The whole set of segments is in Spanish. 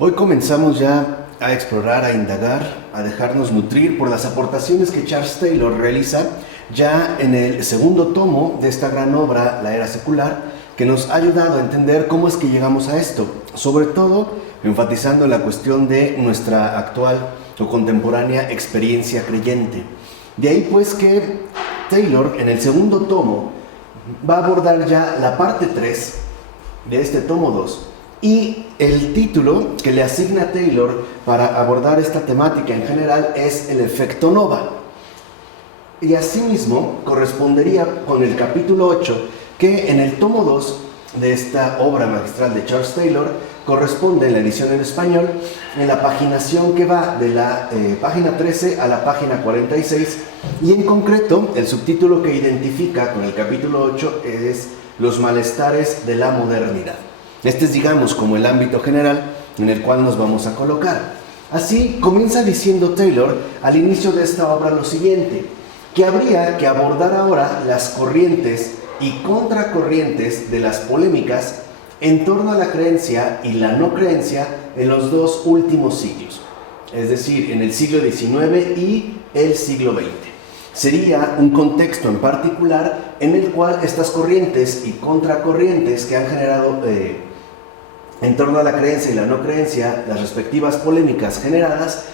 Hoy comenzamos ya a explorar, a indagar, a dejarnos nutrir por las aportaciones que Charles Taylor realiza ya en el segundo tomo de esta gran obra, La Era Secular, que nos ha ayudado a entender cómo es que llegamos a esto, sobre todo enfatizando la cuestión de nuestra actual o contemporánea experiencia creyente. De ahí pues que Taylor en el segundo tomo va a abordar ya la parte 3 de este tomo 2. Y el título que le asigna Taylor para abordar esta temática en general es el efecto nova. Y asimismo correspondería con el capítulo 8, que en el tomo 2 de esta obra magistral de Charles Taylor corresponde en la edición en español en la paginación que va de la página 13 a la página 46, y en concreto el subtítulo que identifica con el capítulo 8 es Los malestares de la modernidad. Este es, digamos, como el ámbito general en el cual nos vamos a colocar. Así comienza diciendo Taylor al inicio de esta obra lo siguiente, que habría que abordar ahora las corrientes y contracorrientes de las polémicas en torno a la creencia y la no creencia en los dos últimos siglos, es decir, en el siglo XIX y el siglo XX. Sería un contexto en particular en el cual estas corrientes y contracorrientes que han generado en torno a la creencia y la no creencia, las respectivas polémicas generadas,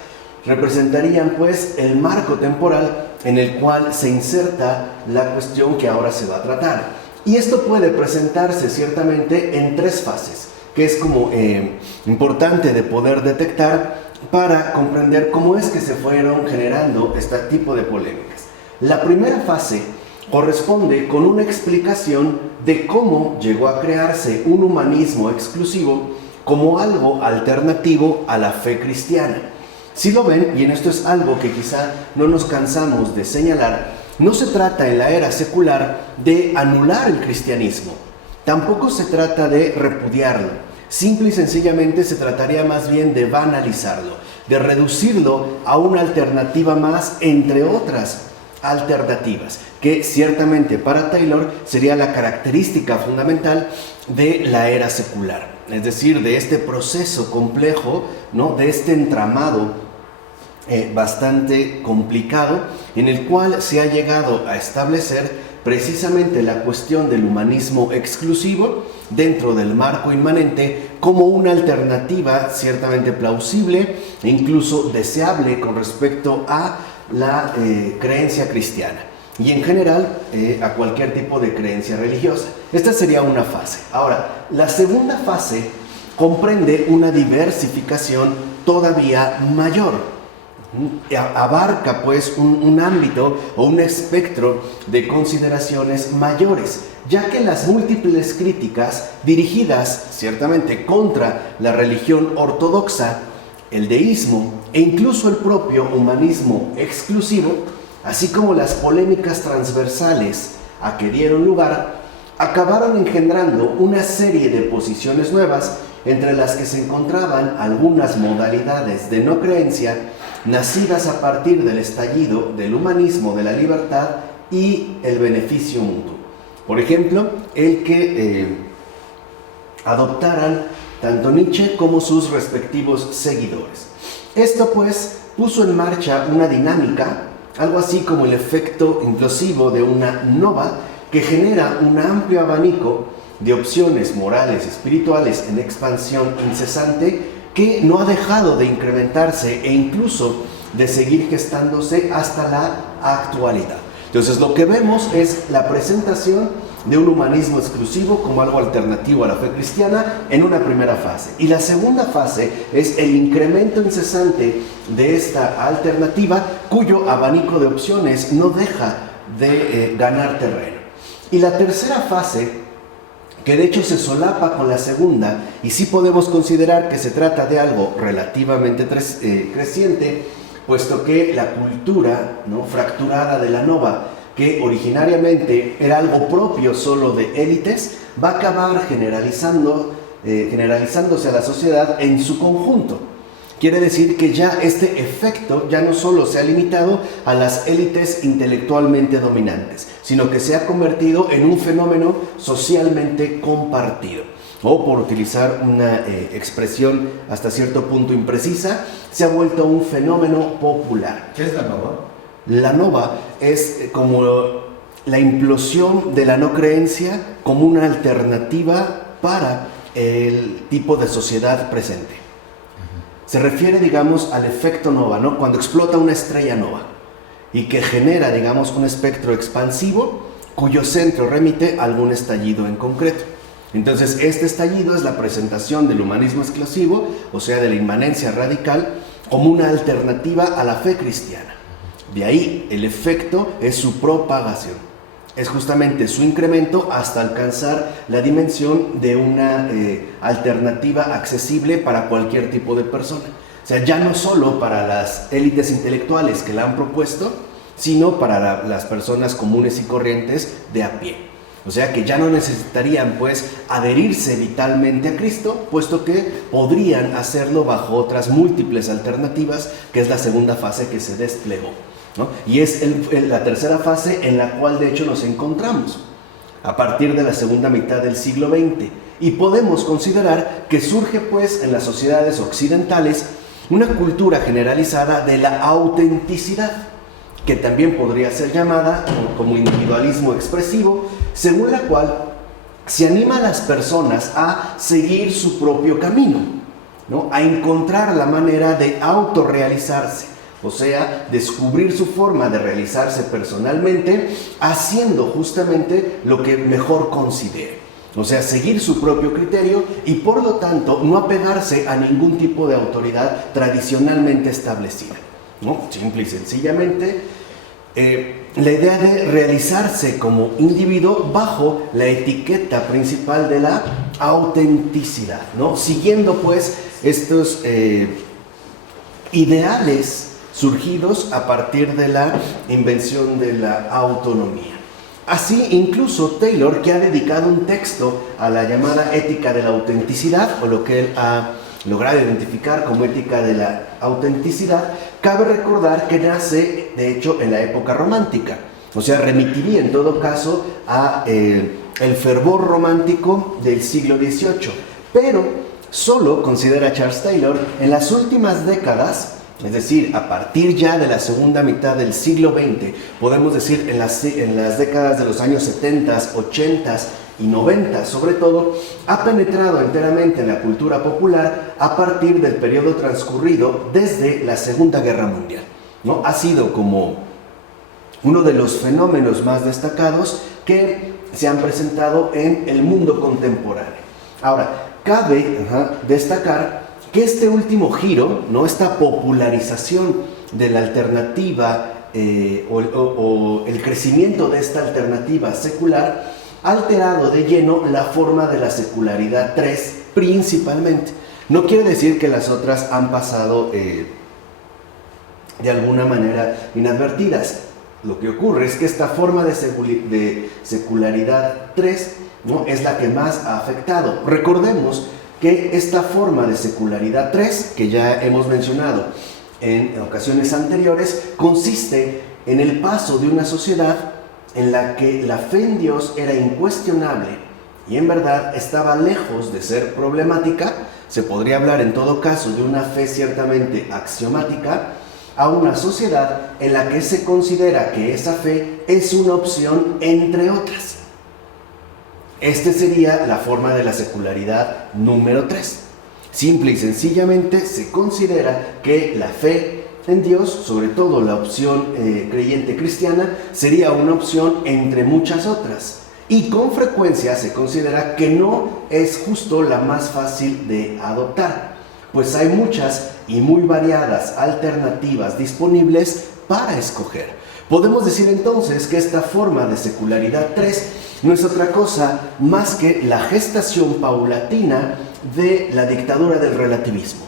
representarían pues el marco temporal en el cual se inserta la cuestión que ahora se va a tratar. Y esto puede presentarse ciertamente en tres fases, que es como importante de poder detectar para comprender cómo es que se fueron generando este tipo de polémicas. La primera fase corresponde con una explicación de cómo llegó a crearse un humanismo exclusivo como algo alternativo a la fe cristiana. Si lo ven, y en esto es algo que quizá no nos cansamos de señalar, no se trata en la era secular de anular el cristianismo, tampoco se trata de repudiarlo, simple y sencillamente se trataría más bien de banalizarlo, de reducirlo a una alternativa más entre otras alternativas, que ciertamente para Taylor sería la característica fundamental de la era secular, es decir, de este proceso complejo, ¿no? De este entramado bastante complicado en el cual se ha llegado a establecer precisamente la cuestión del humanismo exclusivo dentro del marco inmanente como una alternativa ciertamente plausible e incluso deseable con respecto a la creencia cristiana y en general a cualquier tipo de creencia religiosa. Esta sería una fase. Ahora, la segunda fase comprende una diversificación todavía mayor. Abarca pues un ámbito o un espectro de consideraciones mayores, ya que las múltiples críticas dirigidas ciertamente contra la religión ortodoxa, el deísmo e incluso el propio humanismo exclusivo, así como las polémicas transversales a que dieron lugar, acabaron engendrando una serie de posiciones nuevas, entre las que se encontraban algunas modalidades de no creencia nacidas a partir del estallido del humanismo de la libertad y el beneficio mutuo. Por ejemplo, el que adoptaran tanto Nietzsche como sus respectivos seguidores. Esto pues puso en marcha una dinámica, algo así como el efecto implosivo de una nova, que genera un amplio abanico de opciones morales y espirituales en expansión incesante que no ha dejado de incrementarse e incluso de seguir gestándose hasta la actualidad. Entonces lo que vemos es la presentación de un humanismo exclusivo como algo alternativo a la fe cristiana en una primera fase. Y la segunda fase es el incremento incesante de esta alternativa, cuyo abanico de opciones no deja de ganar terreno. Y la tercera fase, que de hecho se solapa con la segunda, y sí podemos considerar que se trata de algo relativamente creciente, puesto que la cultura, ¿no?, fracturada de la nova, que originariamente era algo propio solo de élites, va a acabar generalizándose a la sociedad en su conjunto. Quiere decir que ya este efecto ya no solo se ha limitado a las élites intelectualmente dominantes, sino que se ha convertido en un fenómeno socialmente compartido. o por utilizar una expresión hasta cierto punto imprecisa, se ha vuelto un fenómeno popular. ¿Qué es la nova? La nova es como la implosión de la no creencia como una alternativa para el tipo de sociedad presente. Se refiere, digamos, al efecto nova, ¿no? Cuando explota una estrella nova y que genera, digamos, un espectro expansivo cuyo centro remite a algún estallido en concreto. Entonces, este estallido es la presentación del humanismo exclusivo, o sea, de la inmanencia radical, como una alternativa a la fe cristiana. De ahí, el efecto es su propagación. Es justamente su incremento hasta alcanzar la dimensión de una alternativa accesible para cualquier tipo de persona. O sea, ya no solo para las élites intelectuales que la han propuesto, sino para las personas comunes y corrientes de a pie. O sea que ya no necesitarían pues adherirse vitalmente a Cristo, puesto que podrían hacerlo bajo otras múltiples alternativas, que es la segunda fase que se desplegó, ¿no? Y es la tercera fase en la cual de hecho nos encontramos a partir de la segunda mitad del siglo XX, y podemos considerar que surge pues en las sociedades occidentales una cultura generalizada de la autenticidad, que también podría ser llamada como individualismo expresivo, según la cual se anima a las personas a seguir su propio camino, ¿no? A encontrar la manera de autorrealizarse, o sea, descubrir su forma de realizarse personalmente, haciendo justamente lo que mejor considere. O sea, seguir su propio criterio y por lo tanto no apegarse a ningún tipo de autoridad tradicionalmente establecida, ¿no? Simple y sencillamente, la idea de realizarse como individuo bajo la etiqueta principal de la autenticidad, ¿no? Siguiendo pues estos ideales surgidos a partir de la invención de la autonomía. Así, incluso Taylor, que ha dedicado un texto a la llamada ética de la autenticidad, o lo que él ha logrado identificar como ética de la autenticidad, cabe recordar que nace, de hecho, en la época romántica. O sea, remitiría en todo caso a el fervor romántico del siglo XVIII. Pero solo, considera Charles Taylor, en las últimas décadas, es decir, a partir ya de la segunda mitad del siglo XX, podemos decir en las décadas de los años 70, 80 y 90, sobre todo, ha penetrado enteramente en la cultura popular a partir del periodo transcurrido desde la Segunda Guerra Mundial, ¿no? Ha sido como uno de los fenómenos más destacados que se han presentado en el mundo contemporáneo. Ahora, cabe destacar que este último giro, ¿no? Esta popularización de la alternativa o el crecimiento de esta alternativa secular ha alterado de lleno la forma de la secularidad 3 principalmente. No quiere decir que las otras han pasado de alguna manera inadvertidas. Lo que ocurre es que esta forma de secularidad 3, ¿no? Es la que más ha afectado. Recordemos que esta forma de secularidad 3, que ya hemos mencionado en ocasiones anteriores, consiste en el paso de una sociedad en la que la fe en Dios era incuestionable y en verdad estaba lejos de ser problemática. Se podría hablar en todo caso de una fe ciertamente axiomática, a una sociedad en la que se considera que esa fe es una opción entre otras. Esta sería la forma de la secularidad número 3. Simple y sencillamente se considera que la fe en Dios, sobre todo la opción creyente cristiana, sería una opción entre muchas otras. Y con frecuencia se considera que no es justo la más fácil de adoptar, pues hay muchas y muy variadas alternativas disponibles para escoger. Podemos decir entonces que esta forma de secularidad 3 no es otra cosa más que la gestación paulatina de la dictadura del relativismo,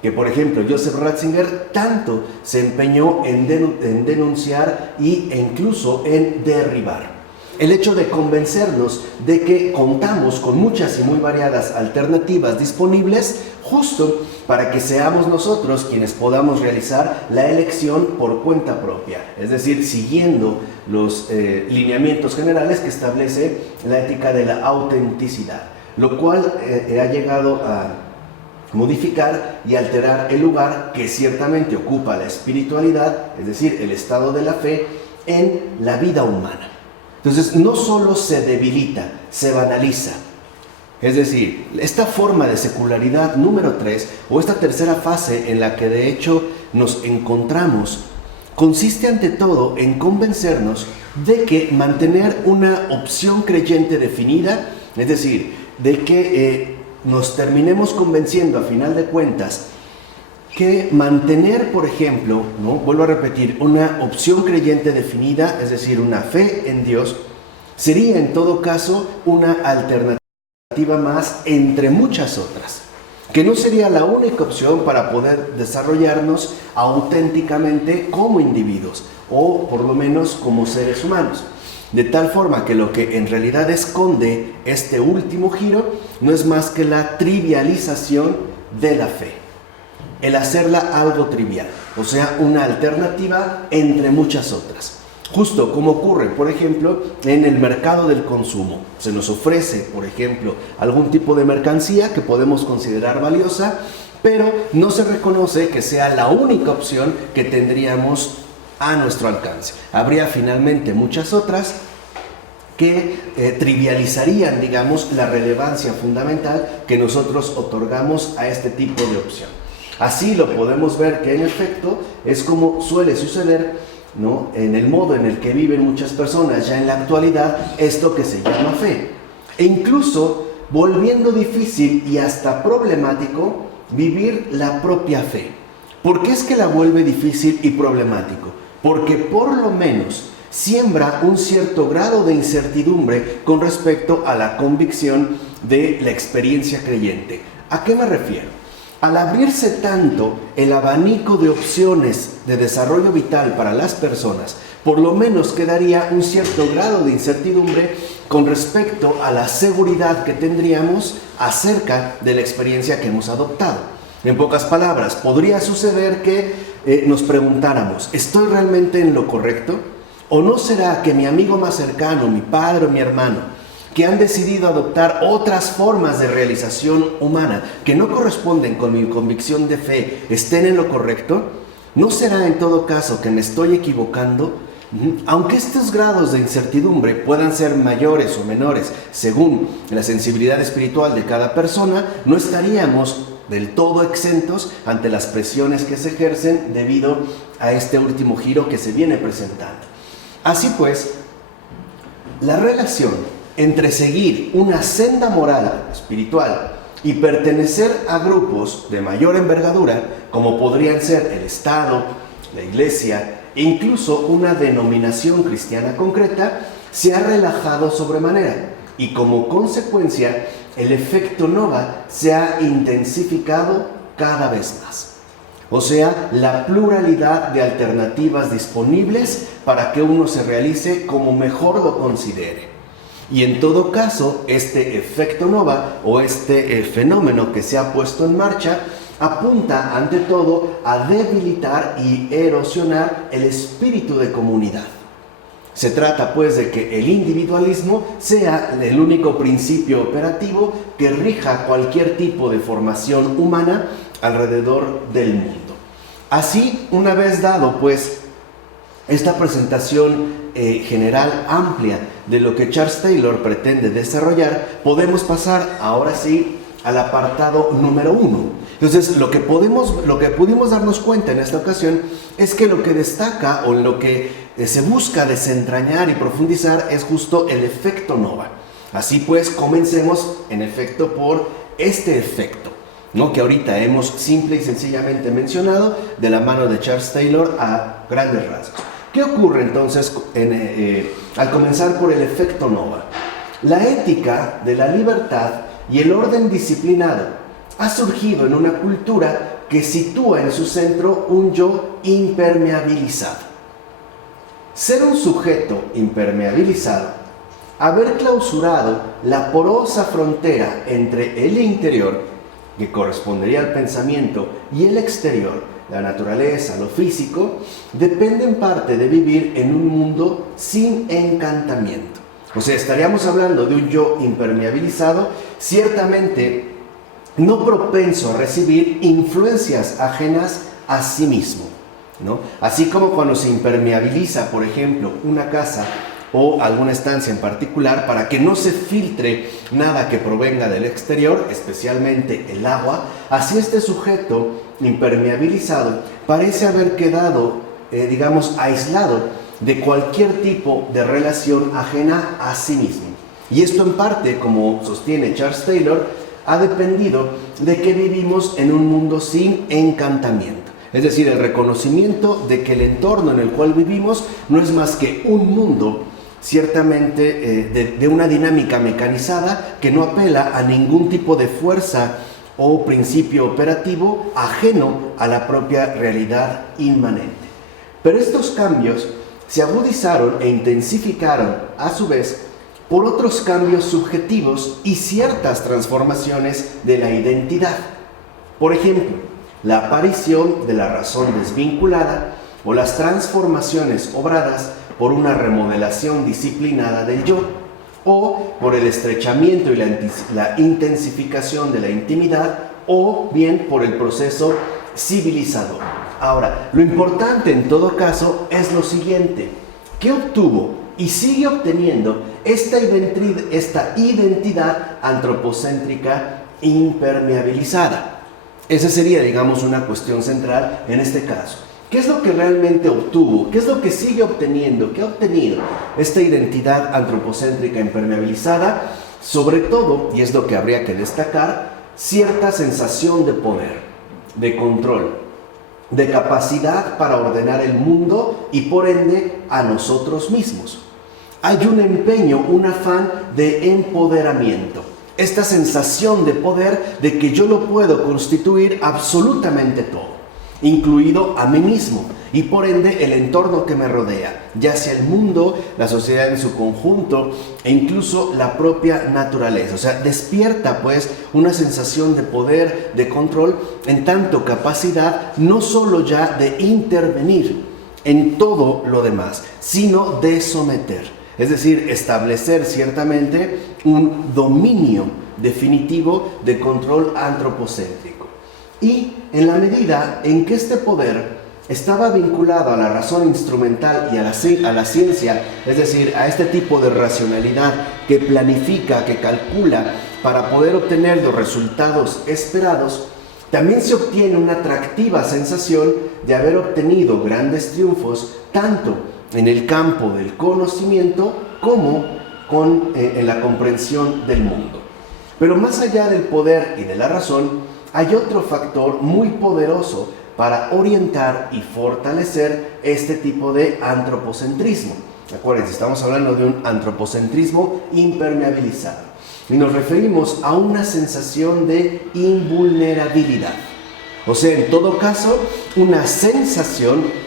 que por ejemplo Joseph Ratzinger tanto se empeñó en denunciar e incluso en derribar. El hecho de convencernos de que contamos con muchas y muy variadas alternativas disponibles justo para que seamos nosotros quienes podamos realizar la elección por cuenta propia, es decir, siguiendo los lineamientos generales que establece la ética de la autenticidad. lo cual ha llegado a modificar y alterar el lugar que ciertamente ocupa la espiritualidad, es decir, el estado de la fe, en la vida humana. Entonces, no solo se debilita, se banaliza. Es decir, esta forma de secularidad número 3, o esta tercera fase en la que de hecho nos encontramos, consiste ante todo en convencernos de que mantener una opción creyente definida, es decir, de que nos terminemos convenciendo a final de cuentas que mantener, por ejemplo, ¿no? Vuelvo a repetir, una opción creyente definida, es decir, una fe en Dios, sería en todo caso una alternativa más entre muchas otras, que no sería la única opción para poder desarrollarnos auténticamente como individuos, o por lo menos como seres humanos. De tal forma que lo que en realidad esconde este último giro no es más que la trivialización de la fe, el hacerla algo trivial, o sea, una alternativa entre muchas otras. Justo como ocurre, por ejemplo, en el mercado del consumo. Se nos ofrece, por ejemplo, algún tipo de mercancía que podemos considerar valiosa, pero no se reconoce que sea la única opción que tendríamos a nuestro alcance. Habría finalmente muchas otras que trivializarían, digamos, la relevancia fundamental que nosotros otorgamos a este tipo de opción. Así lo podemos ver que en efecto es como suele suceder, ¿no?, en el modo en el que viven muchas personas ya en la actualidad esto que se llama fe, e incluso volviendo difícil y hasta problemático vivir la propia fe. ¿Por qué es que la vuelve difícil y problemático? Porque por lo menos siembra un cierto grado de incertidumbre con respecto a la convicción de la experiencia creyente. ¿A qué me refiero? Al abrirse tanto el abanico de opciones de desarrollo vital para las personas, por lo menos quedaría un cierto grado de incertidumbre con respecto a la seguridad que tendríamos acerca de la experiencia que hemos adoptado. En pocas palabras, podría suceder que nos preguntáramos, ¿estoy realmente en lo correcto? ¿O no será que mi amigo más cercano, mi padre o mi hermano, que han decidido adoptar otras formas de realización humana que no corresponden con mi convicción de fe, estén en lo correcto? ¿No será en todo caso que me estoy equivocando? Aunque estos grados de incertidumbre puedan ser mayores o menores según la sensibilidad espiritual de cada persona, no estaríamos del todo exentos ante las presiones que se ejercen debido a este último giro que se viene presentando. Así pues, la relación entre seguir una senda moral espiritual y pertenecer a grupos de mayor envergadura, como podrían ser el Estado, la Iglesia e incluso una denominación cristiana concreta, se ha relajado sobremanera y como consecuencia el efecto nova se ha intensificado cada vez más. O sea, la pluralidad de alternativas disponibles para que uno se realice como mejor lo considere. Y en todo caso, este efecto nova o este fenómeno que se ha puesto en marcha apunta ante todo a debilitar y erosionar el espíritu de comunidad. Se trata pues de que el individualismo sea el único principio operativo que rija cualquier tipo de formación humana alrededor del mundo. Así, una vez dado pues esta presentación general amplia de lo que Charles Taylor pretende desarrollar, podemos pasar ahora sí al apartado número 1. Entonces, lo que pudimos darnos cuenta en esta ocasión es que lo que destaca o lo que se busca desentrañar y profundizar es justo el efecto nova. Así pues, comencemos en efecto por este efecto, ¿no?, que ahorita hemos simple y sencillamente mencionado de la mano de Charles Taylor a grandes rasgos. ¿Qué ocurre entonces al comenzar por el efecto nova? La ética de la libertad y el orden disciplinado ha surgido en una cultura que sitúa en su centro un yo impermeabilizado. Ser un sujeto impermeabilizado, haber clausurado la porosa frontera entre el interior, que correspondería al pensamiento, y el exterior, la naturaleza, lo físico, depende en parte de vivir en un mundo sin encantamiento. O sea, estaríamos hablando de un yo impermeabilizado ciertamente no propenso a recibir influencias ajenas a sí mismo, ¿no? Así como cuando se impermeabiliza, por ejemplo, una casa o alguna estancia en particular para que no se filtre nada que provenga del exterior, especialmente el agua, así este sujeto impermeabilizado parece haber quedado, aislado de cualquier tipo de relación ajena a sí mismo. Y esto en parte, como sostiene Charles Taylor, ha dependido de que vivimos en un mundo sin encantamiento. Es decir, el reconocimiento de que el entorno en el cual vivimos no es más que un mundo ciertamente de una dinámica mecanizada que no apela a ningún tipo de fuerza o principio operativo ajeno a la propia realidad inmanente. Pero estos cambios se agudizaron e intensificaron a su vez por otros cambios subjetivos y ciertas transformaciones de la identidad. Por ejemplo, la aparición de la razón desvinculada o las transformaciones obradas por una remodelación disciplinada del yo, o por el estrechamiento y la intensificación de la intimidad, o bien por el proceso civilizador. Ahora, lo importante en todo caso es lo siguiente: ¿qué obtuvo y sigue obteniendo esta identidad antropocéntrica impermeabilizada? Esa sería, una cuestión central en este caso. ¿Qué es lo que realmente obtuvo? ¿Qué es lo que sigue obteniendo? ¿Qué ha obtenido esta identidad antropocéntrica impermeabilizada? Sobre todo, y es lo que habría que destacar, cierta sensación de poder, de control, de capacidad para ordenar el mundo y por ende a nosotros mismos. Hay un empeño, un afán de empoderamiento. Esta sensación de poder de que yo lo puedo constituir absolutamente todo, incluido a mí mismo y por ende el entorno que me rodea, ya sea el mundo, la sociedad en su conjunto e incluso la propia naturaleza. O sea, despierta pues una sensación de poder, de control, en tanto capacidad no solo ya de intervenir en todo lo demás, sino de someter. Es decir, establecer ciertamente un dominio definitivo de control antropocéntrico. Y en la medida en que este poder estaba vinculado a la razón instrumental y a la ciencia, es decir, a este tipo de racionalidad que planifica, que calcula para poder obtener los resultados esperados, también se obtiene una atractiva sensación de haber obtenido grandes triunfos tanto en el campo del conocimiento como en la comprensión del mundo. Pero más allá del poder y de la razón, hay otro factor muy poderoso para orientar y fortalecer este tipo de antropocentrismo. Acuérdense, estamos hablando de un antropocentrismo impermeabilizado. Y nos referimos a una sensación de invulnerabilidad. O sea, en todo caso, una sensación,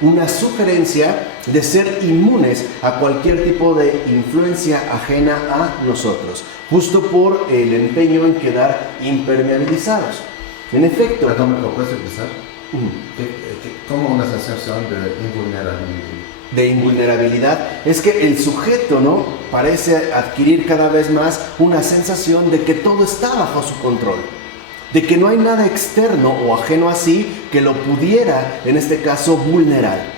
una sugerencia de ser inmunes a cualquier tipo de influencia ajena a nosotros, justo por el empeño en quedar impermeabilizados. En efecto... Perdón, ¿lo puedes empezar? ¿Cómo una sensación de invulnerabilidad? De invulnerabilidad es que el sujeto, ¿no?, parece adquirir cada vez más una sensación de que todo está bajo su control, de que no hay nada externo o ajeno a sí que lo pudiera, en este caso, vulnerar.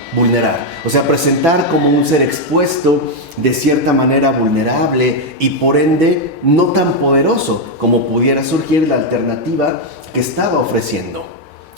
O sea, presentar como un ser expuesto, de cierta manera vulnerable y por ende no tan poderoso como pudiera surgir la alternativa que estaba ofreciendo.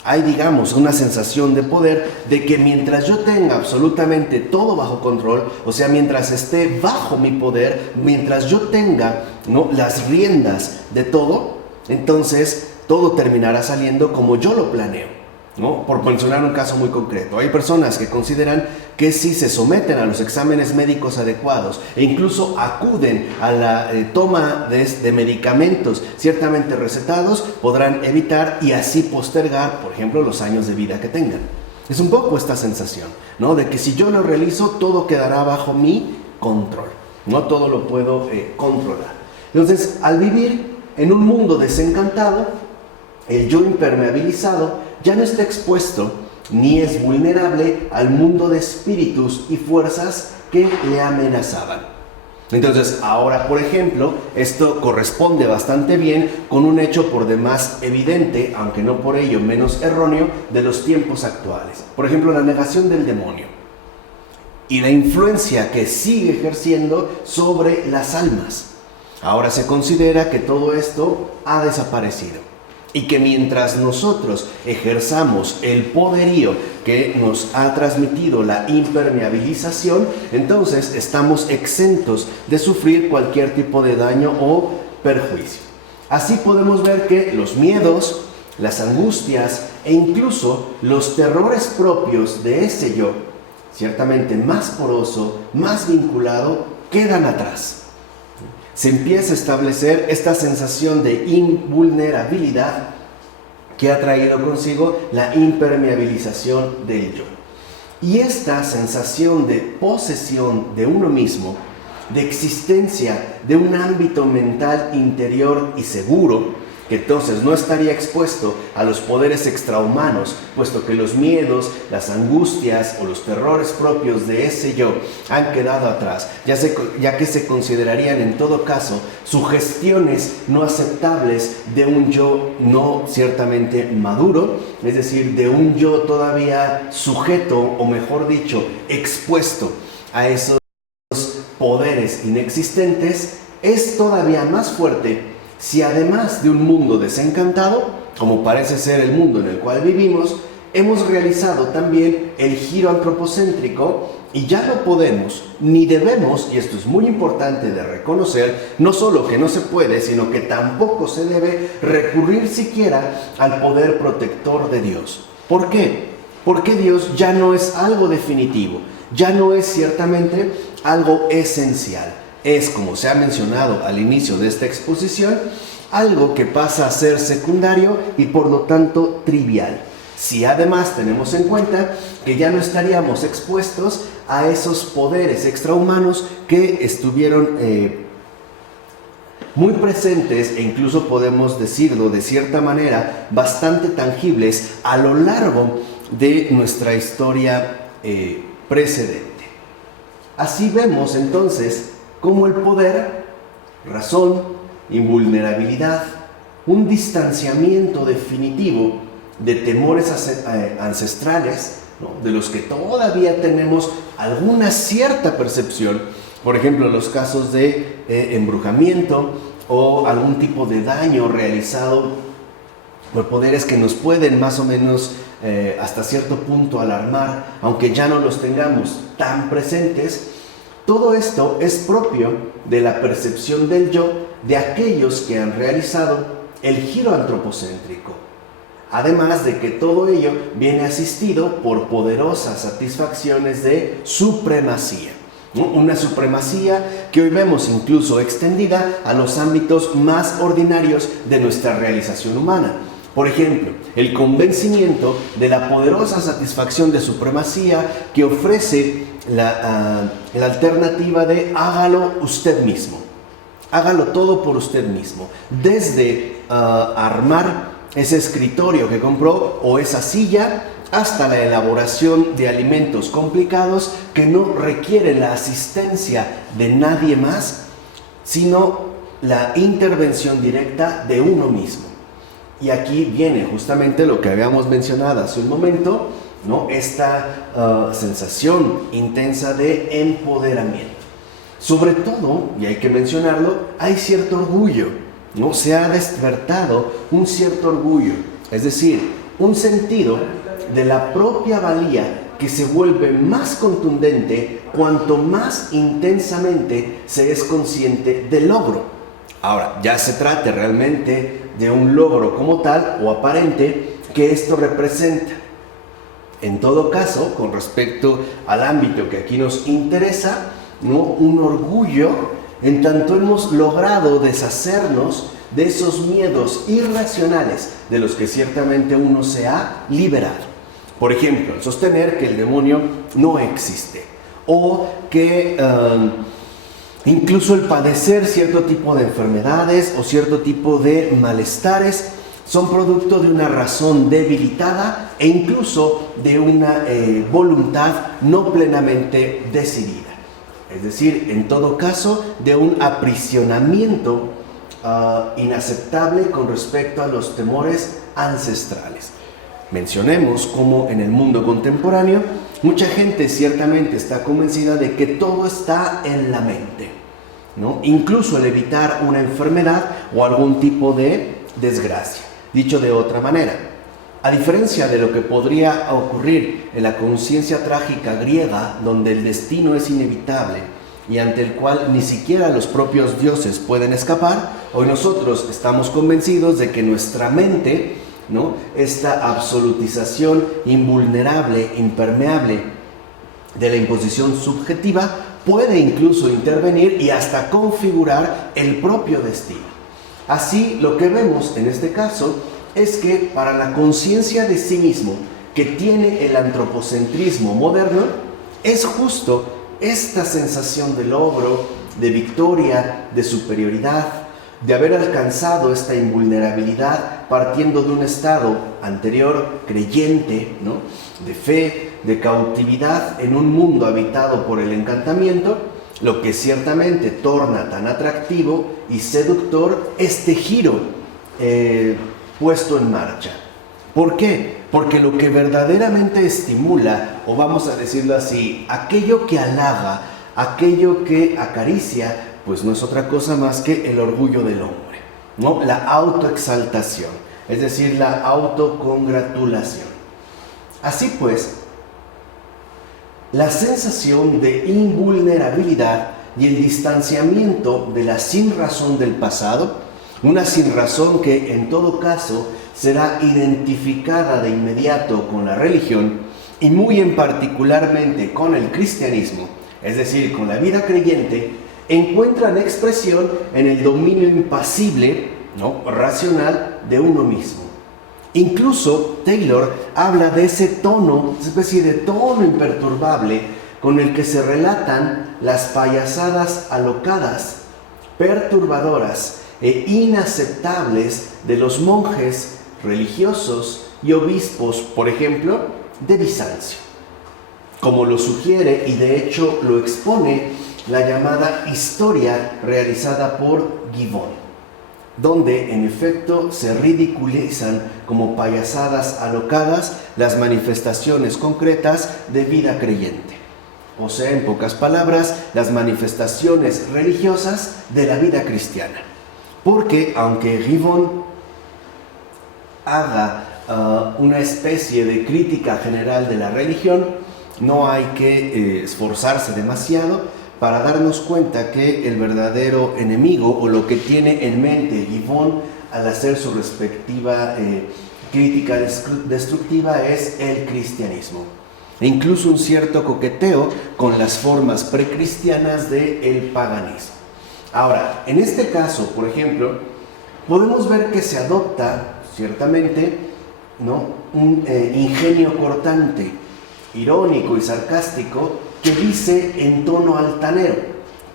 Hay, una sensación de poder de que mientras yo tenga absolutamente todo bajo control, o sea, mientras esté bajo mi poder, mientras yo tenga, ¿no?, las riendas de todo, entonces todo terminará saliendo como yo lo planeo, ¿no? Por mencionar un caso muy concreto, hay personas que consideran que si se someten a los exámenes médicos adecuados e incluso acuden a la toma de medicamentos ciertamente recetados, podrán evitar y así postergar, por ejemplo, los años de vida que tengan. Es un poco esta sensación, ¿no?, de que si yo lo realizo, todo quedará bajo mi control, no todo lo puedo controlar. Entonces, al vivir en un mundo desencantado, el yo impermeabilizado ya no está expuesto ni es vulnerable al mundo de espíritus y fuerzas que le amenazaban. Entonces, ahora, por ejemplo, esto corresponde bastante bien con un hecho por demás evidente, aunque no por ello menos erróneo, de los tiempos actuales. Por ejemplo, la negación del demonio y la influencia que sigue ejerciendo sobre las almas. Ahora se considera que todo esto ha desaparecido y que mientras nosotros ejerzamos el poderío que nos ha transmitido la impermeabilización, entonces estamos exentos de sufrir cualquier tipo de daño o perjuicio. Así podemos ver que los miedos, las angustias e incluso los terrores propios de ese yo, ciertamente más poroso, más vinculado, quedan atrás. Se empieza a establecer esta sensación de invulnerabilidad que ha traído consigo la impermeabilización del yo. Y esta sensación de posesión de uno mismo, de existencia de un ámbito mental interior y seguro, que entonces no estaría expuesto a los poderes extrahumanos, puesto que los miedos, las angustias o los terrores propios de ese yo han quedado atrás, ya que se considerarían en todo caso sugestiones no aceptables de un yo no ciertamente maduro, es decir, de un yo todavía sujeto, o mejor dicho, expuesto a esos poderes inexistentes. Es todavía más fuerte si además de un mundo desencantado, como parece ser el mundo en el cual vivimos, hemos realizado también el giro antropocéntrico y ya no podemos ni debemos, y esto es muy importante de reconocer, no solo que no se puede, sino que tampoco se debe recurrir siquiera al poder protector de Dios. ¿Por qué? Porque Dios ya no es algo definitivo, ya no es ciertamente algo esencial. Es, como se ha mencionado al inicio de esta exposición, algo que pasa a ser secundario y por lo tanto trivial. Si además tenemos en cuenta que ya no estaríamos expuestos a esos poderes extrahumanos que estuvieron muy presentes e incluso podemos decirlo de cierta manera bastante tangibles a lo largo de nuestra historia precedente. Así vemos entonces como el poder, razón, invulnerabilidad, un distanciamiento definitivo de temores ancestrales, ¿no?, de los que todavía tenemos alguna cierta percepción, por ejemplo, los casos de embrujamiento o algún tipo de daño realizado por poderes que nos pueden más o menos hasta cierto punto alarmar, aunque ya no los tengamos tan presentes. Todo esto es propio de la percepción del yo de aquellos que han realizado el giro antropocéntrico. Además de que todo ello viene asistido por poderosas satisfacciones de supremacía, ¿no? Una supremacía que hoy vemos incluso extendida a los ámbitos más ordinarios de nuestra realización humana. Por ejemplo, el convencimiento de la poderosa satisfacción de supremacía que ofrece la alternativa de hágalo usted mismo. Hágalo todo por usted mismo. Desde armar ese escritorio que compró o esa silla hasta la elaboración de alimentos complicados que no requieren la asistencia de nadie más, sino la intervención directa de uno mismo. Y aquí viene justamente lo que habíamos mencionado hace un momento, ¿no? Esta sensación intensa de empoderamiento. Sobre todo, y hay que mencionarlo, hay cierto orgullo, ¿no? Se ha despertado un cierto orgullo, es decir, un sentido de la propia valía que se vuelve más contundente cuanto más intensamente se es consciente del logro. Ahora, ya se trate realmente de un logro como tal o aparente que esto representa. En todo caso, con respecto al ámbito que aquí nos interesa, ¿no?, un orgullo en tanto hemos logrado deshacernos de esos miedos irracionales de los que ciertamente uno se ha liberado. Por ejemplo, el sostener que el demonio no existe o que incluso el padecer cierto tipo de enfermedades o cierto tipo de malestares son producto de una razón debilitada e incluso de una voluntad no plenamente decidida. es decir, en todo caso, de un aprisionamiento inaceptable con respecto a los temores ancestrales. Mencionemos cómo en el mundo contemporáneo mucha gente ciertamente está convencida de que todo está en la mente, ¿no? Incluso el evitar una enfermedad o algún tipo de desgracia. Dicho de otra manera, a diferencia de lo que podría ocurrir en la conciencia trágica griega, donde el destino es inevitable y ante el cual ni siquiera los propios dioses pueden escapar, hoy nosotros estamos convencidos de que nuestra mente, ¿no?, esta absolutización invulnerable, impermeable de la imposición subjetiva, puede incluso intervenir y hasta configurar el propio destino. Así, lo que vemos en este caso es que para la conciencia de sí mismo que tiene el antropocentrismo moderno, es justo esta sensación de logro, de victoria, de superioridad, de haber alcanzado esta invulnerabilidad partiendo de un estado anterior creyente, ¿no?, de fe, de cautividad en un mundo habitado por el encantamiento, lo que ciertamente torna tan atractivo y seductor este giro puesto en marcha. ¿Por qué? Porque lo que verdaderamente estimula, o vamos a decirlo así, aquello que halaga, aquello que acaricia, pues no es otra cosa más que el orgullo del hombre, ¿no? La autoexaltación, es decir, la autocongratulación. Así pues, la sensación de invulnerabilidad y el distanciamiento de la sinrazón del pasado, una sinrazón que en todo caso será identificada de inmediato con la religión y muy en particularmente con el cristianismo, es decir, con la vida creyente, encuentran expresión en el dominio impasible, ¿no?, racional de uno mismo. Incluso Taylor habla de ese tono, esa especie de tono imperturbable con el que se relatan las payasadas alocadas, perturbadoras e inaceptables de los monjes religiosos y obispos, por ejemplo, de Bizancio, como lo sugiere y de hecho lo expone la llamada historia realizada por Gibbon, donde en efecto se ridiculizan como payasadas alocadas las manifestaciones concretas de vida creyente, o sea, en pocas palabras, las manifestaciones religiosas de la vida cristiana. Porque aunque Gibbon haga una especie de crítica general de la religión, no hay que esforzarse demasiado para darnos cuenta que el verdadero enemigo, o lo que tiene en mente Gibbon al hacer su respectiva crítica destructiva, es el cristianismo. E incluso un cierto coqueteo con las formas precristianas del paganismo. Ahora, en este caso, por ejemplo, podemos ver que se adopta, ciertamente, ¿no?, un ingenio cortante, irónico y sarcástico, que dice en tono altanero,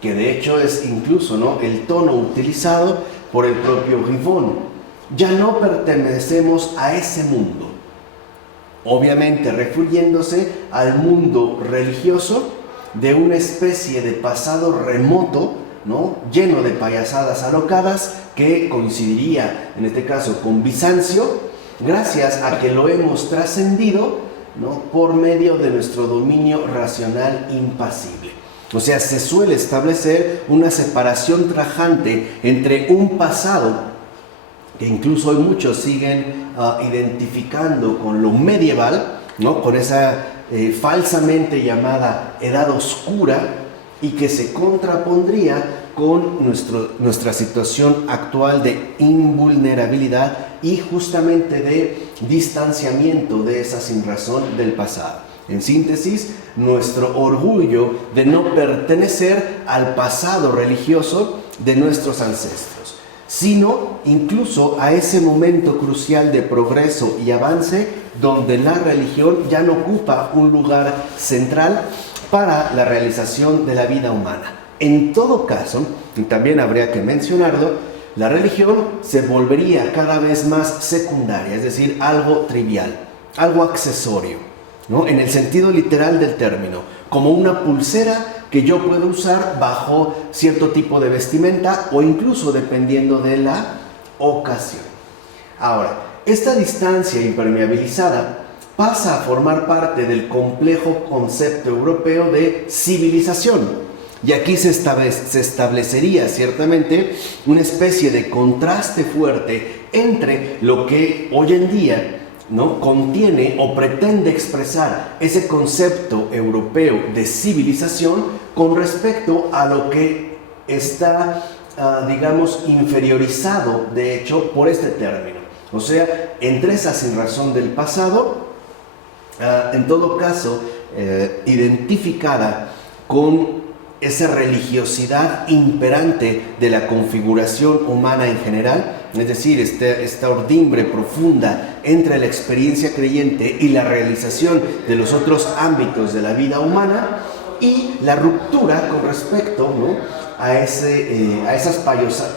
que de hecho es incluso, ¿no?, el tono utilizado por el propio Gibbon. Ya no pertenecemos a ese mundo, obviamente refiriéndose al mundo religioso de una especie de pasado remoto, ¿no?, lleno de payasadas alocadas, que coincidiría en este caso con Bizancio, gracias a que lo hemos trascendido, ¿no?, por medio de nuestro dominio racional impasible. O sea, se suele establecer una separación tajante entre un pasado que incluso hoy muchos siguen identificando con lo medieval, ¿no?, con esa falsamente llamada Edad Oscura, y que se contrapondría con nuestra situación actual de invulnerabilidad y justamente de distanciamiento de esa sinrazón del pasado. En síntesis, nuestro orgullo de no pertenecer al pasado religioso de nuestros ancestros, sino incluso a ese momento crucial de progreso y avance donde la religión ya no ocupa un lugar central para la realización de la vida humana. En todo caso, y también habría que mencionarlo, la religión se volvería cada vez más secundaria, es decir, algo trivial, algo accesorio, ¿no?, en el sentido literal del término, como una pulsera que yo puedo usar bajo cierto tipo de vestimenta o incluso dependiendo de la ocasión. Ahora, esta distancia impermeabilizada pasa a formar parte del complejo concepto europeo de civilización. Y aquí se establecería ciertamente una especie de contraste fuerte entre lo que hoy en día, ¿no?, contiene o pretende expresar ese concepto europeo de civilización con respecto a lo que está, digamos, inferiorizado, de hecho, por este término. O sea, entre esa sinrazón del pasado, en todo caso, identificada con esa religiosidad imperante de la configuración humana en general, es decir, esta urdimbre profunda entre la experiencia creyente y la realización de los otros ámbitos de la vida humana, y la ruptura con respecto, ¿no?, a esas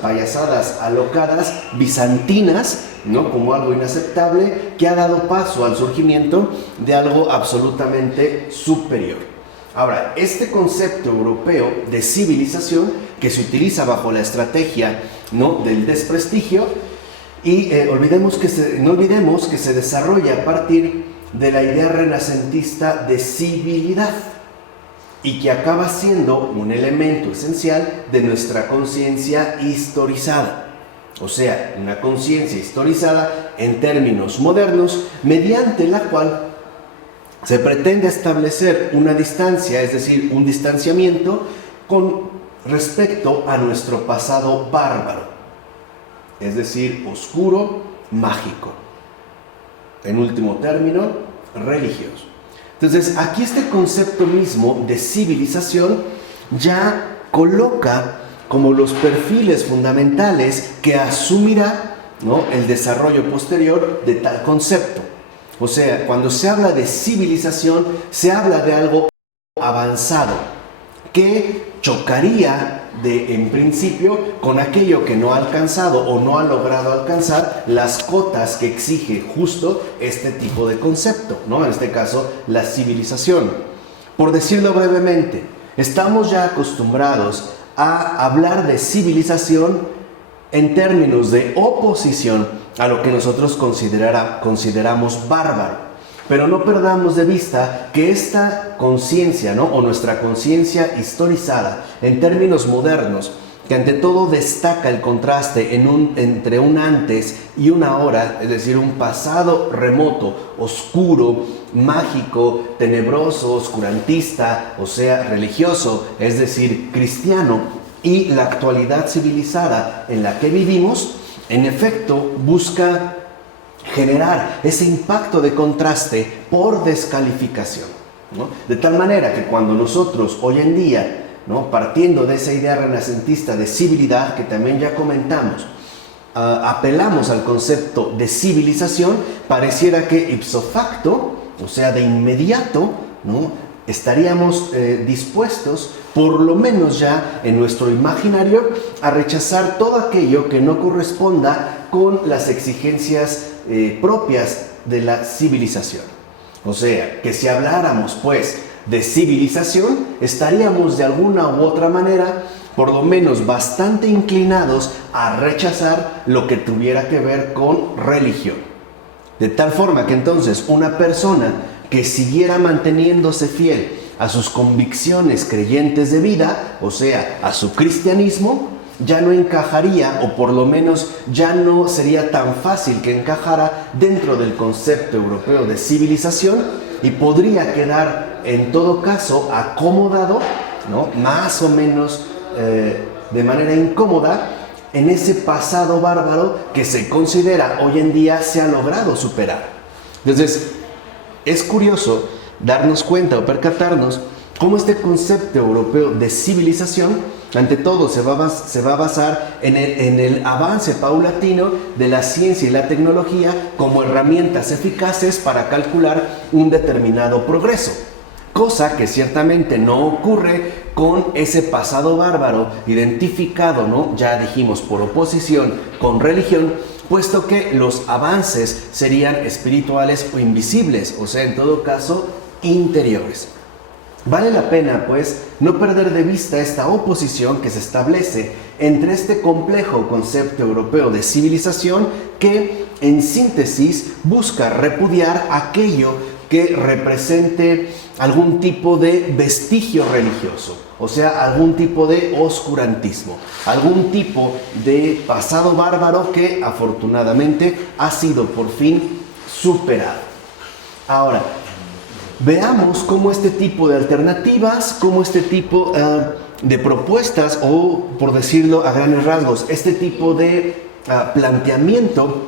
payasadas alocadas bizantinas, ¿no?, como algo inaceptable, que ha dado paso al surgimiento de algo absolutamente superior. Ahora, este concepto europeo de civilización que se utiliza bajo la estrategia, ¿no?, del desprestigio, y no olvidemos que se desarrolla a partir de la idea renacentista de civilidad y que acaba siendo un elemento esencial de nuestra conciencia historizada. O sea, una conciencia historizada en términos modernos, mediante la cual se pretende establecer una distancia, es decir, un distanciamiento con respecto a nuestro pasado bárbaro, es decir, oscuro, mágico. En último término, religioso. Entonces, aquí este concepto mismo de civilización ya coloca como los perfiles fundamentales que asumirá, ¿no?, el desarrollo posterior de tal concepto. O sea, cuando se habla de civilización, se habla de algo avanzado, que chocaría en principio con aquello que no ha alcanzado o no ha logrado alcanzar las cotas que exige justo este tipo de concepto, ¿no? En este caso, la civilización. Por decirlo brevemente, estamos ya acostumbrados a hablar de civilización en términos de oposición a lo que nosotros consideramos bárbaro. Pero no perdamos de vista que esta conciencia, ¿no?, o nuestra conciencia historizada en términos modernos, que ante todo destaca el contraste entre un antes y un ahora, es decir, un pasado remoto, oscuro, mágico, tenebroso, oscurantista, o sea, religioso, es decir, cristiano, y la actualidad civilizada en la que vivimos, en efecto, busca generar ese impacto de contraste por descalificación, ¿no? De tal manera que cuando nosotros hoy en día, ¿no?, partiendo de esa idea renacentista de civilidad que también ya comentamos, apelamos al concepto de civilización, pareciera que ipso facto, o sea, de inmediato, ¿no?, estaríamos dispuestos, por lo menos ya en nuestro imaginario, a rechazar todo aquello que no corresponda con las exigencias propias de la civilización. O sea, que si habláramos pues de civilización, estaríamos de alguna u otra manera, por lo menos bastante inclinados a rechazar lo que tuviera que ver con religión. De tal forma que entonces una persona que siguiera manteniéndose fiel a sus convicciones creyentes de vida, o sea, a su cristianismo, ya no encajaría, o por lo menos ya no sería tan fácil que encajara dentro del concepto europeo de civilización, y podría quedar en todo caso acomodado, ¿no?, más o menos de manera incómoda, en ese pasado bárbaro que se considera hoy en día se ha logrado superar. Entonces, es curioso darnos cuenta o percatarnos cómo este concepto europeo de civilización, ante todo, se va a basar en el avance paulatino de la ciencia y la tecnología como herramientas eficaces para calcular un determinado progreso. Cosa que ciertamente no ocurre con ese pasado bárbaro identificado, ¿no?, ya dijimos, por oposición con religión, puesto que los avances serían espirituales o invisibles, o sea, en todo caso, interiores. Vale la pena, pues, no perder de vista esta oposición que se establece entre este complejo concepto europeo de civilización que, en síntesis, busca repudiar aquello que represente algún tipo de vestigio religioso, o sea, algún tipo de oscurantismo, algún tipo de pasado bárbaro que afortunadamente ha sido por fin superado. Ahora, veamos cómo este tipo de alternativas, cómo este tipo de propuestas, o por decirlo a grandes rasgos, este tipo de planteamiento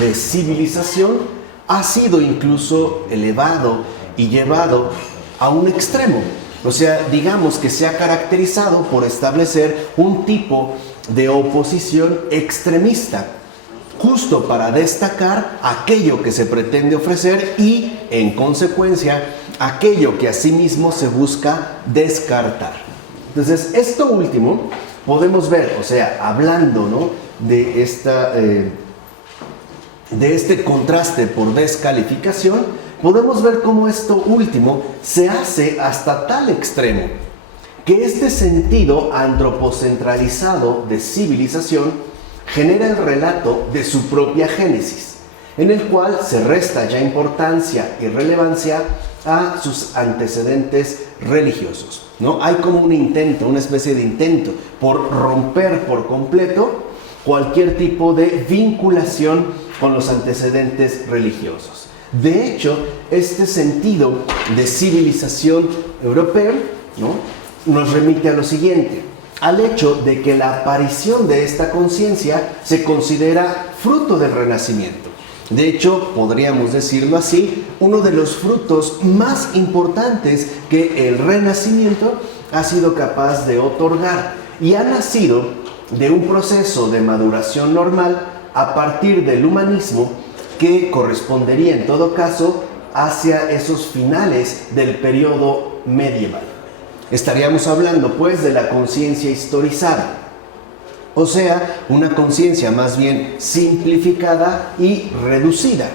de civilización ha sido incluso elevado y llevado a un extremo. O sea, digamos que se ha caracterizado por establecer un tipo de oposición extremista, justo para destacar aquello que se pretende ofrecer y, en consecuencia, aquello que asimismo se busca descartar. Entonces, esto último podemos ver, o sea, hablando, ¿no?, de este contraste por descalificación, podemos ver cómo esto último se hace hasta tal extremo que este sentido antropocentralizado de civilización genera el relato de su propia génesis, en el cual se resta ya importancia y relevancia a sus antecedentes religiosos, ¿no? Hay como un intento, una especie de intento por romper por completo cualquier tipo de vinculación con los antecedentes religiosos. De hecho, este sentido de civilización europea, ¿no?, nos remite a lo siguiente: al hecho de que la aparición de esta conciencia se considera fruto del Renacimiento. De hecho, podríamos decirlo así, uno de los frutos más importantes que el Renacimiento ha sido capaz de otorgar, y ha nacido de un proceso de maduración normal a partir del humanismo, que correspondería en todo caso hacia esos finales del periodo medieval. Estaríamos hablando pues de la conciencia historizada, o sea, una conciencia más bien simplificada y reducida,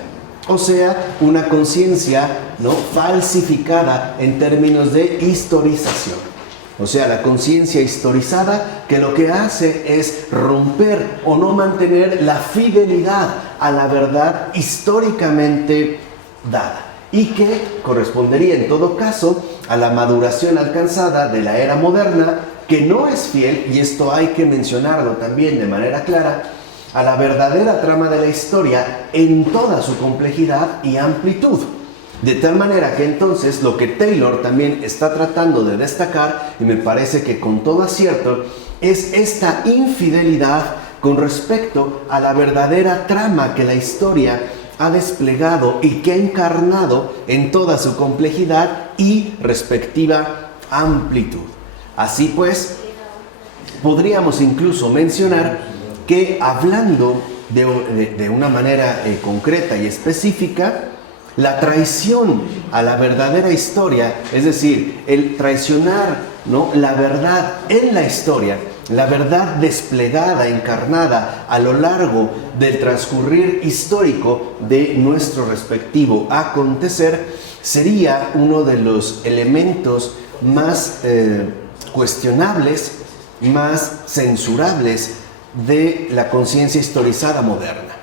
o sea, una conciencia, ¿no?, falsificada en términos de historización. O sea, la conciencia historizada, que lo que hace es romper o no mantener la fidelidad a la verdad históricamente dada, y que correspondería en todo caso a la maduración alcanzada de la era moderna, que no es fiel, y esto hay que mencionarlo también de manera clara, a la verdadera trama de la historia en toda su complejidad y amplitud. De tal manera que entonces lo que Taylor también está tratando de destacar, y me parece que con todo acierto, es esta infidelidad con respecto a la verdadera trama que la historia ha desplegado y que ha encarnado en toda su complejidad y respectiva amplitud. Así pues, podríamos incluso mencionar que, hablando de una manera concreta y específica, la traición a la verdadera historia, es decir, el traicionar, ¿no?, la verdad en la historia, la verdad desplegada, encarnada a lo largo del transcurrir histórico de nuestro respectivo acontecer, sería uno de los elementos más cuestionables, más censurables de la conciencia historizada moderna.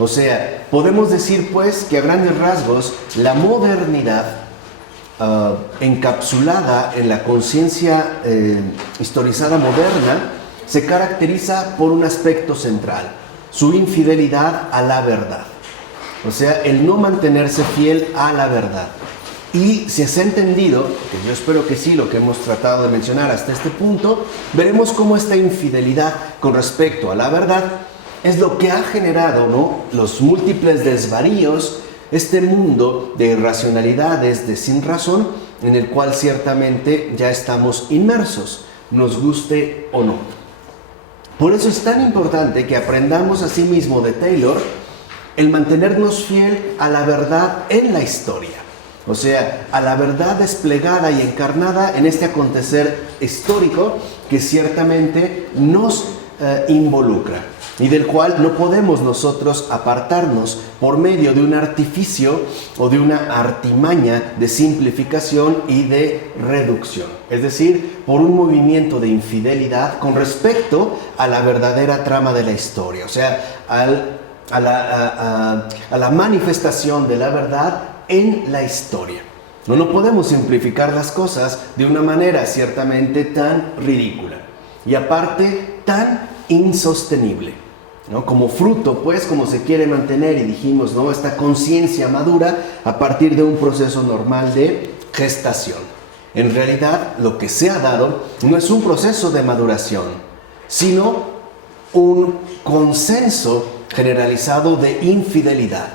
O sea, podemos decir pues que a grandes rasgos la modernidad encapsulada en la conciencia historizada moderna se caracteriza por un aspecto central: su infidelidad a la verdad. O sea, el no mantenerse fiel a la verdad. Y si se ha entendido, que yo espero que sí, lo que hemos tratado de mencionar hasta este punto, veremos cómo esta infidelidad con respecto a la verdad es lo que ha generado, ¿no?, los múltiples desvaríos, este mundo de irracionalidades, de sinrazón, en el cual ciertamente ya estamos inmersos, nos guste o no. Por eso es tan importante que aprendamos asimismo de Taylor el mantenernos fiel a la verdad en la historia, o sea, a la verdad desplegada y encarnada en este acontecer histórico que ciertamente nos involucra. y del cual no podemos nosotros apartarnos por medio de un artificio o de una artimaña de simplificación y de reducción. Es decir, por un movimiento de infidelidad con respecto a la verdadera trama de la historia, o sea, a la manifestación de la verdad en la historia. No podemos simplificar las cosas de una manera ciertamente tan ridícula y aparte tan insostenible, ¿no? Como fruto, pues, como se quiere mantener, y dijimos, ¿no?, esta conciencia madura a partir de un proceso normal de gestación. En realidad, lo que se ha dado no es un proceso de maduración, sino un consenso generalizado de infidelidad.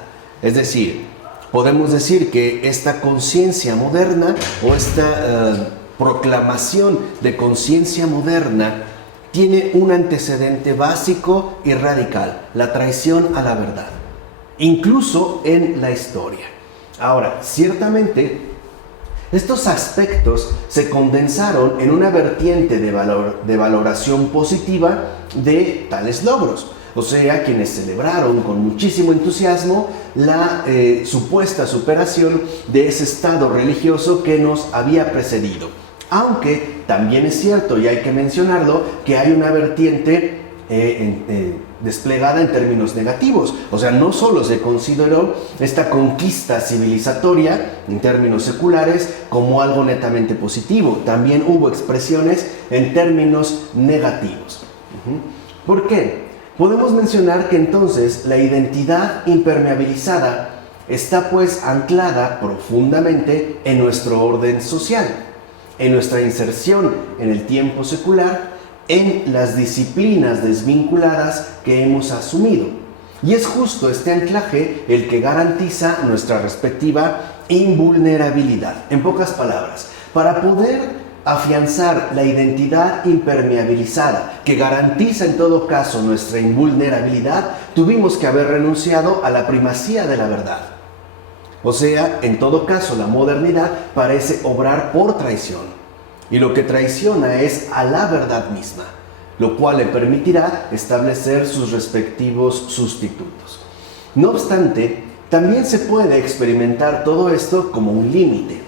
Es decir, podemos decir que esta conciencia moderna o esta proclamación de conciencia moderna tiene un antecedente básico y radical: la traición a la verdad, incluso en la historia. Ahora, ciertamente, estos aspectos se condensaron en una vertiente de valoración positiva de tales logros. O sea, quienes celebraron con muchísimo entusiasmo la supuesta superación de ese estado religioso que nos había precedido. Aunque también es cierto, y hay que mencionarlo, que hay una vertiente desplegada en términos negativos. O sea, no solo se consideró esta conquista civilizatoria en términos seculares como algo netamente positivo, también hubo expresiones en términos negativos. ¿Por qué? Podemos mencionar que entonces la identidad impermeabilizada está pues anclada profundamente en nuestro orden social, en nuestra inserción en el tiempo secular, en las disciplinas desvinculadas que hemos asumido. Y es justo este anclaje el que garantiza nuestra respectiva invulnerabilidad. En pocas palabras, para poder afianzar la identidad impermeabilizada que garantiza en todo caso nuestra invulnerabilidad, tuvimos que haber renunciado a la primacía de la verdad. O sea, en todo caso, la modernidad parece obrar por traición, y lo que traiciona es a la verdad misma, lo cual le permitirá establecer sus respectivos sustitutos. No obstante, también se puede experimentar todo esto como un límite,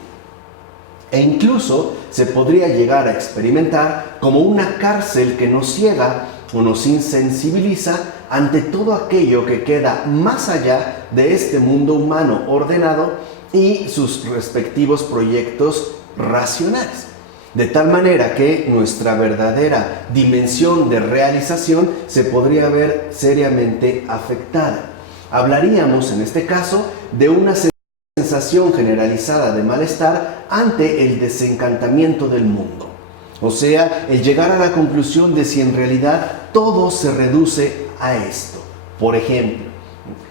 e incluso se podría llegar a experimentar como una cárcel que nos ciega o nos insensibiliza ante todo aquello que queda más allá de este mundo humano ordenado y sus respectivos proyectos racionales. De tal manera que nuestra verdadera dimensión de realización se podría ver seriamente afectada. Hablaríamos en este caso de una sensación generalizada de malestar ante el desencantamiento del mundo. O sea, el llegar a la conclusión de si en realidad todo se reduce a esto. Por ejemplo,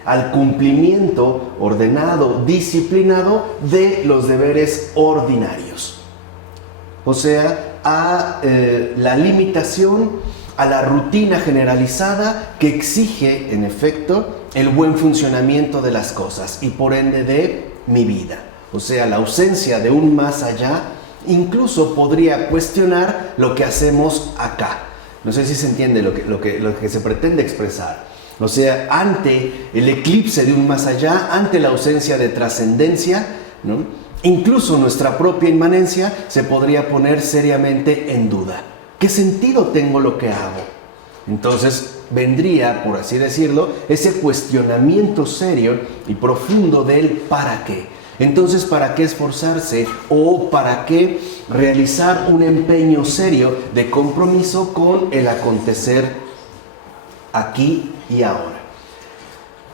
al cumplimiento ordenado, disciplinado de los deberes ordinarios. O sea, a la limitación, a la rutina generalizada que exige, en efecto, el buen funcionamiento de las cosas y por ende de mi vida. O sea, la ausencia de un más allá incluso podría cuestionar lo que hacemos acá. No sé si se entiende lo que se pretende expresar. O sea, ante el eclipse de un más allá, ante la ausencia de trascendencia, ¿no?, incluso nuestra propia inmanencia se podría poner seriamente en duda. ¿Qué sentido tengo lo que hago? Entonces vendría, por así decirlo, ese cuestionamiento serio y profundo del ¿para qué? Entonces, ¿para qué esforzarse o para qué realizar un empeño serio de compromiso con el acontecer aquí y ahora?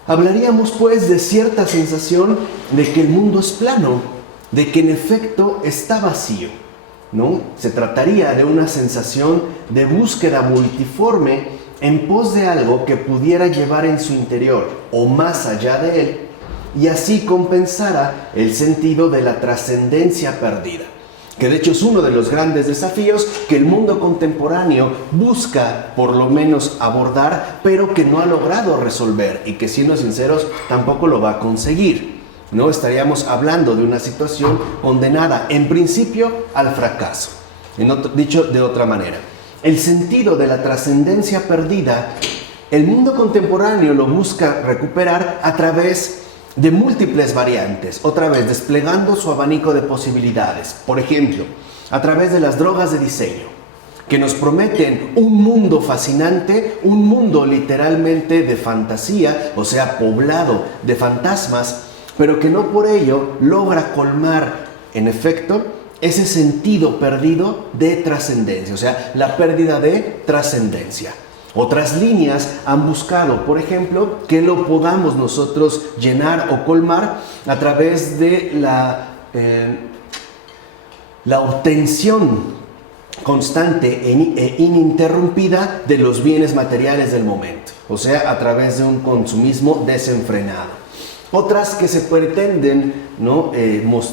Hablaríamos pues de cierta sensación de que el mundo es plano, de que en efecto está vacío, ¿no? Se trataría de una sensación de búsqueda multiforme en pos de algo que pudiera llevar en su interior o más allá de él, y así compensara el sentido de la trascendencia perdida, que de hecho es uno de los grandes desafíos que el mundo contemporáneo busca por lo menos abordar, pero que no ha logrado resolver y que, siendo sinceros, tampoco lo va a conseguir. No estaríamos hablando de una situación condenada en principio al fracaso. Dicho de otra manera, el sentido de la trascendencia perdida El mundo contemporáneo lo busca recuperar a través de múltiples variantes, otra vez desplegando su abanico de posibilidades. Por ejemplo, a través de las drogas de diseño, que nos prometen un mundo fascinante, un mundo literalmente de fantasía, o sea, poblado de fantasmas, pero que no por ello logra colmar, en efecto, ese sentido perdido de trascendencia, o sea, la pérdida de trascendencia. Otras líneas han buscado, por ejemplo, que lo podamos nosotros llenar o colmar a través de la obtención constante e ininterrumpida de los bienes materiales del momento, o sea, a través de un consumismo desenfrenado. Otras que se pretenden, ¿no?,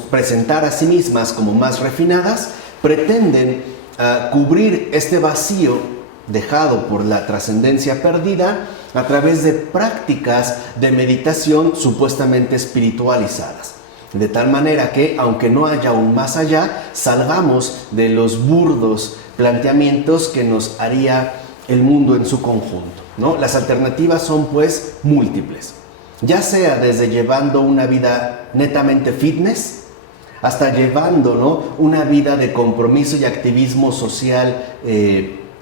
presentar a sí mismas como más refinadas, pretenden cubrir este vacío dejado por la trascendencia perdida a través de prácticas de meditación supuestamente espiritualizadas. De tal manera que, aunque no haya un más allá, salgamos de los burdos planteamientos que nos haría el mundo en su conjunto, ¿no? Las alternativas son pues múltiples, ya sea desde llevando una vida netamente fitness, hasta llevando, ¿no?, una vida de compromiso y activismo social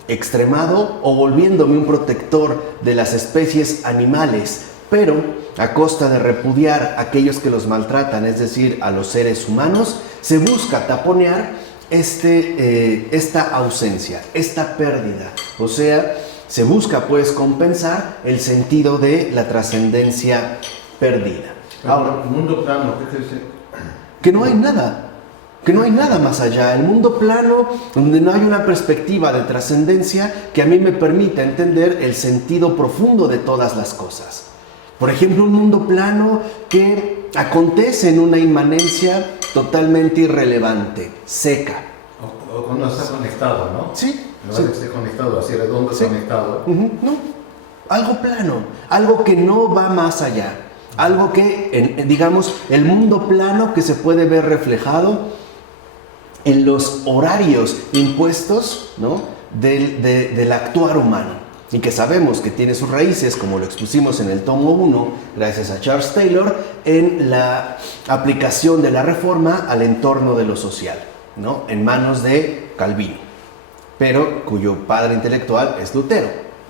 extremado, o volviéndome un protector de las especies animales, pero a costa de repudiar a aquellos que los maltratan, es decir, a los seres humanos. Se busca taponear esta ausencia, esta pérdida, o sea, se busca pues compensar el sentido de la trascendencia perdida. Ahora, el mundo plano, ¿qué dice? Que no hay nada más allá, el mundo plano donde no hay una perspectiva de trascendencia que a mí me permita entender el sentido profundo de todas las cosas. Por ejemplo, un mundo plano que acontece en una inmanencia totalmente irrelevante, seca. O cuando está conectado, ¿no? Sí. No es que esté conectado, así redondo, sí, conectado. No, algo plano, algo que no va más allá. Algo que, digamos, el mundo plano que se puede ver reflejado en los horarios impuestos, ¿no?, del actuar humano, y que sabemos que tiene sus raíces, como lo expusimos en el tomo 1, gracias a Charles Taylor, en la aplicación de la Reforma al entorno de lo social, ¿no?, en manos de Calvino, pero cuyo padre intelectual es Lutero,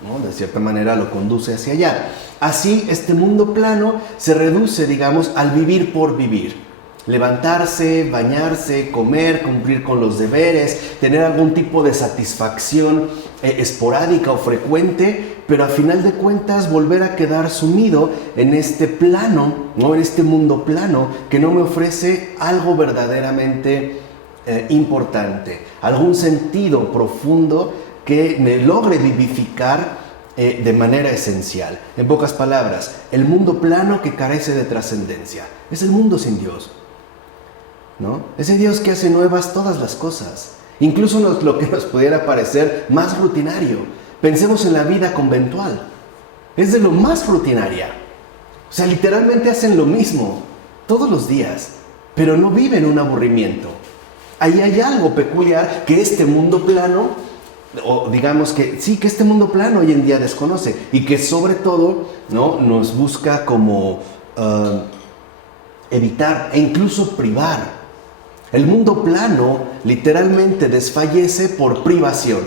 ¿no?, de cierta manera lo conduce hacia allá. Así, este mundo plano se reduce, digamos, al vivir por vivir. Levantarse, bañarse, comer, cumplir con los deberes, tener algún tipo de satisfacción esporádica o frecuente, pero a final de cuentas volver a quedar sumido en este plano, ¿no?, en este mundo plano que no me ofrece algo verdaderamente importante, algún sentido profundo que me logre vivificar de manera esencial. En pocas palabras, el mundo plano que carece de trascendencia es el mundo sin Dios, ¿no? Ese Dios que hace nuevas todas las cosas, incluso lo que nos pudiera parecer más rutinario. Pensemos en la vida conventual, es de lo más rutinaria. O sea, literalmente hacen lo mismo todos los días, pero no viven un aburrimiento. Ahí hay algo peculiar que este mundo plano, o digamos que sí, que este mundo plano hoy en día desconoce, y que sobre todo, ¿no?, nos busca como evitar e incluso privar. El mundo plano literalmente desfallece por privación,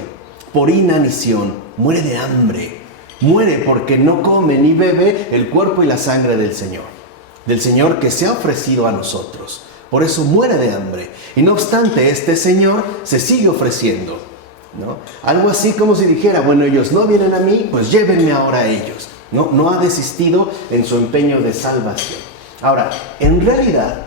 por inanición, muere de hambre, muere porque no come ni bebe el cuerpo y la sangre del Señor que se ha ofrecido a nosotros. Por eso muere de hambre. Y no obstante, este Señor se sigue ofreciendo, ¿no? Algo así como si dijera, bueno, ellos no vienen a mí, pues llévenme ahora a ellos. No ha desistido en su empeño de salvación. Ahora, en realidad,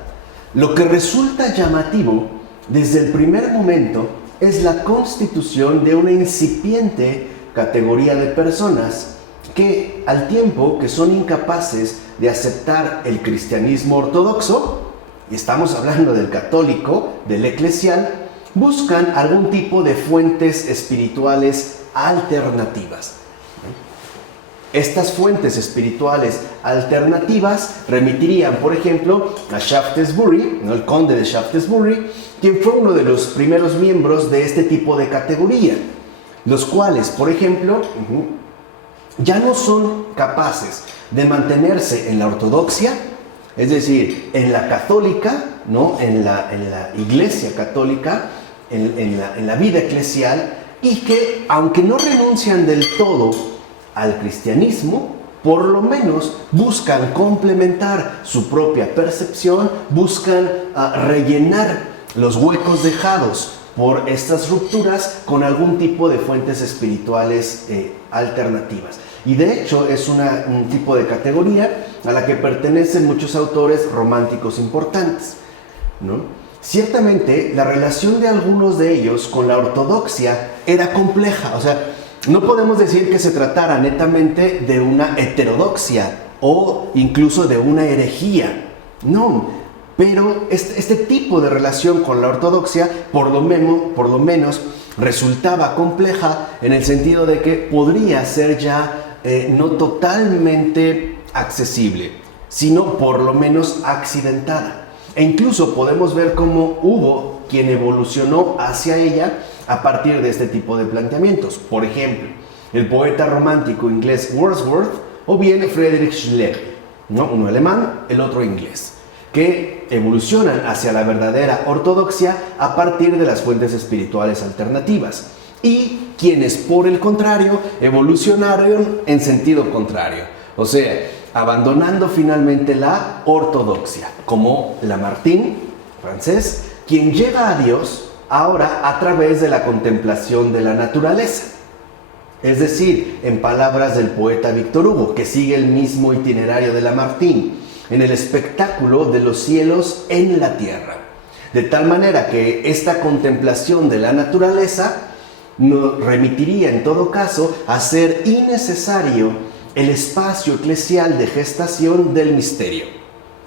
lo que resulta llamativo desde el primer momento es la constitución de una incipiente categoría de personas que, al tiempo que son incapaces de aceptar el cristianismo ortodoxo, y estamos hablando del católico, del eclesial, buscan algún tipo de fuentes espirituales alternativas. Estas fuentes espirituales alternativas remitirían, por ejemplo, a Shaftesbury, ¿no?, el conde de Shaftesbury, quien fue uno de los primeros miembros de este tipo de categoría, los cuales, por ejemplo, ya no son capaces de mantenerse en la ortodoxia, es decir, en la católica, ¿no? en la iglesia católica, en la vida eclesial, y que, aunque no renuncian del todo al cristianismo, por lo menos buscan complementar su propia percepción, buscan rellenar los huecos dejados por estas rupturas con algún tipo de fuentes espirituales alternativas. Y de hecho es un tipo de categoría a la que pertenecen muchos autores románticos importantes, ¿no? Ciertamente la relación de algunos de ellos con la ortodoxia era compleja, o sea, no podemos decir que se tratara netamente de una heterodoxia o incluso de una herejía, no, pero este tipo de relación con la ortodoxia por lo menos resultaba compleja en el sentido de que podría ser ya no totalmente accesible, sino por lo menos accidentada. E incluso podemos ver cómo hubo quien evolucionó hacia ella a partir de este tipo de planteamientos. Por ejemplo, el poeta romántico inglés Wordsworth o bien Friedrich Schlegel, ¿no? Uno alemán, el otro inglés, que evolucionan hacia la verdadera ortodoxia a partir de las fuentes espirituales alternativas, y quienes por el contrario evolucionaron en sentido contrario, o sea, abandonando finalmente la ortodoxia, como Lamartine, francés, quien llega a Dios ahora a través de la contemplación de la naturaleza. Es decir, en palabras del poeta Víctor Hugo, que sigue el mismo itinerario de Lamartine, en el espectáculo de los cielos en la tierra. De tal manera que esta contemplación de la naturaleza nos remitiría en todo caso a ser innecesario el espacio eclesial de gestación del misterio,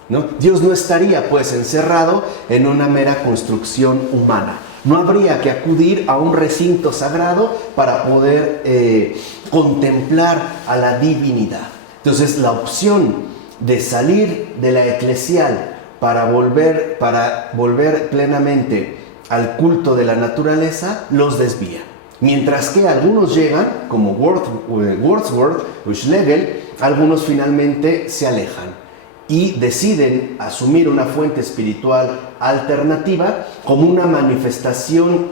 ¿no? Dios no estaría pues encerrado en una mera construcción humana. No habría que acudir a un recinto sagrado para poder contemplar a la divinidad. Entonces la opción de salir de la eclesial para volver plenamente al culto de la naturaleza los desvía. Mientras que algunos llegan, como Wordsworth o Schlegel, algunos finalmente se alejan y deciden asumir una fuente espiritual alternativa como una manifestación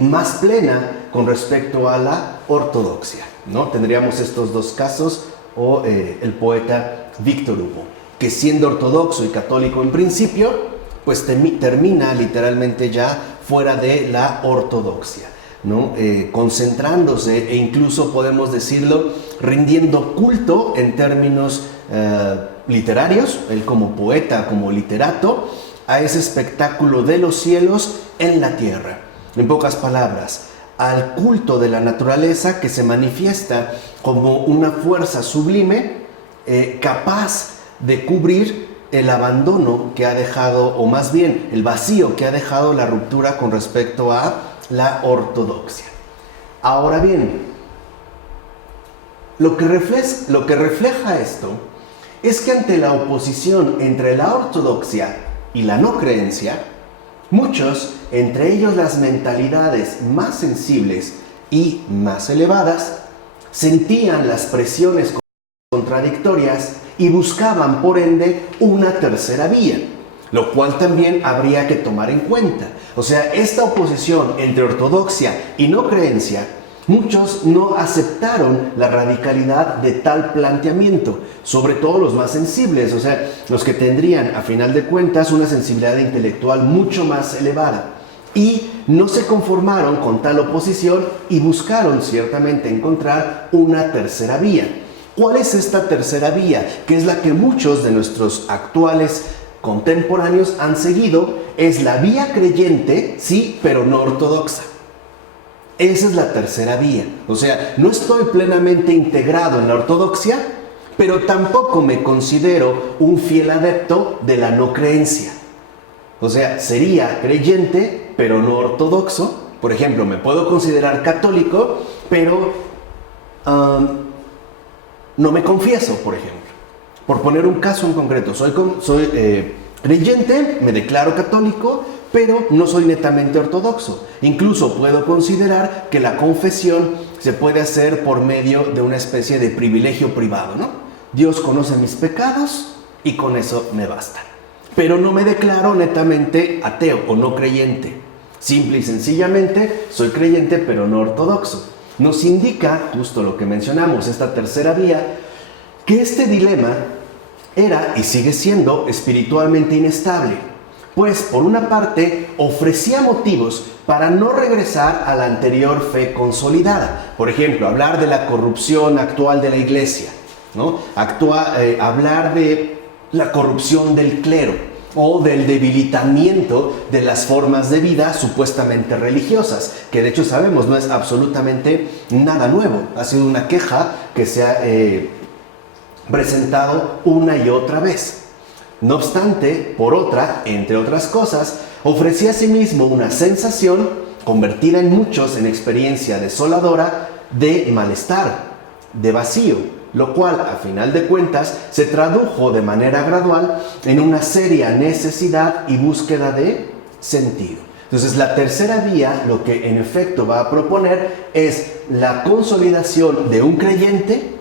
más plena con respecto a la ortodoxia, ¿no? Tendríamos estos dos casos, o el poeta Víctor Hugo, que siendo ortodoxo y católico en principio, pues termina literalmente ya fuera de la ortodoxia, ¿no? Concentrándose e incluso podemos decirlo rindiendo culto en términos literarios, él como poeta, como literato, a ese espectáculo de los cielos en la tierra. En pocas palabras, al culto de la naturaleza que se manifiesta como una fuerza sublime capaz de cubrir el abandono que ha dejado, o más bien el vacío que ha dejado la ruptura con respecto a la ortodoxia. Ahora bien, lo que refleja esto es que ante la oposición entre la ortodoxia y la no creencia, muchos, entre ellos las mentalidades más sensibles y más elevadas, sentían las presiones contradictorias y buscaban por ende una tercera vía, lo cual también habría que tomar en cuenta. O sea, esta oposición entre ortodoxia y no creencia, muchos no aceptaron la radicalidad de tal planteamiento, sobre todo los más sensibles, o sea, los que tendrían a final de cuentas una sensibilidad intelectual mucho más elevada, y no se conformaron con tal oposición y buscaron ciertamente encontrar una tercera vía. ¿Cuál es esta tercera vía? Que es la que muchos de nuestros actuales contemporáneos han seguido. Es la vía creyente, sí, pero no ortodoxa. Esa es la tercera vía. O sea, no estoy plenamente integrado en la ortodoxia, pero tampoco me considero un fiel adepto de la no creencia. O sea, sería creyente, pero no ortodoxo. Por ejemplo, me puedo considerar católico, pero no me confieso, por ejemplo. Por poner un caso en concreto, soy creyente, me declaro católico, pero no soy netamente ortodoxo. Incluso puedo considerar que la confesión se puede hacer por medio de una especie de privilegio privado, ¿no? Dios conoce mis pecados y con eso me basta. Pero no me declaro netamente ateo o no creyente. Simple y sencillamente soy creyente pero no ortodoxo. Nos indica, justo lo que mencionamos, esta tercera vía, que este dilema era y sigue siendo espiritualmente inestable, pues por una parte ofrecía motivos para no regresar a la anterior fe consolidada. Por ejemplo, hablar de la corrupción actual de la iglesia, ¿no? Hablar de la corrupción del clero o del debilitamiento de las formas de vida supuestamente religiosas, que de hecho sabemos no es absolutamente nada nuevo. Ha sido una queja que se ha presentado una y otra vez. No obstante, por otra, entre otras cosas, ofrecía a sí mismo una sensación, convertida en muchos en experiencia desoladora, de malestar, de vacío, lo cual, a final de cuentas, se tradujo de manera gradual en una seria necesidad y búsqueda de sentido. Entonces, la tercera vía, lo que en efecto va a proponer es la consolidación de un creyente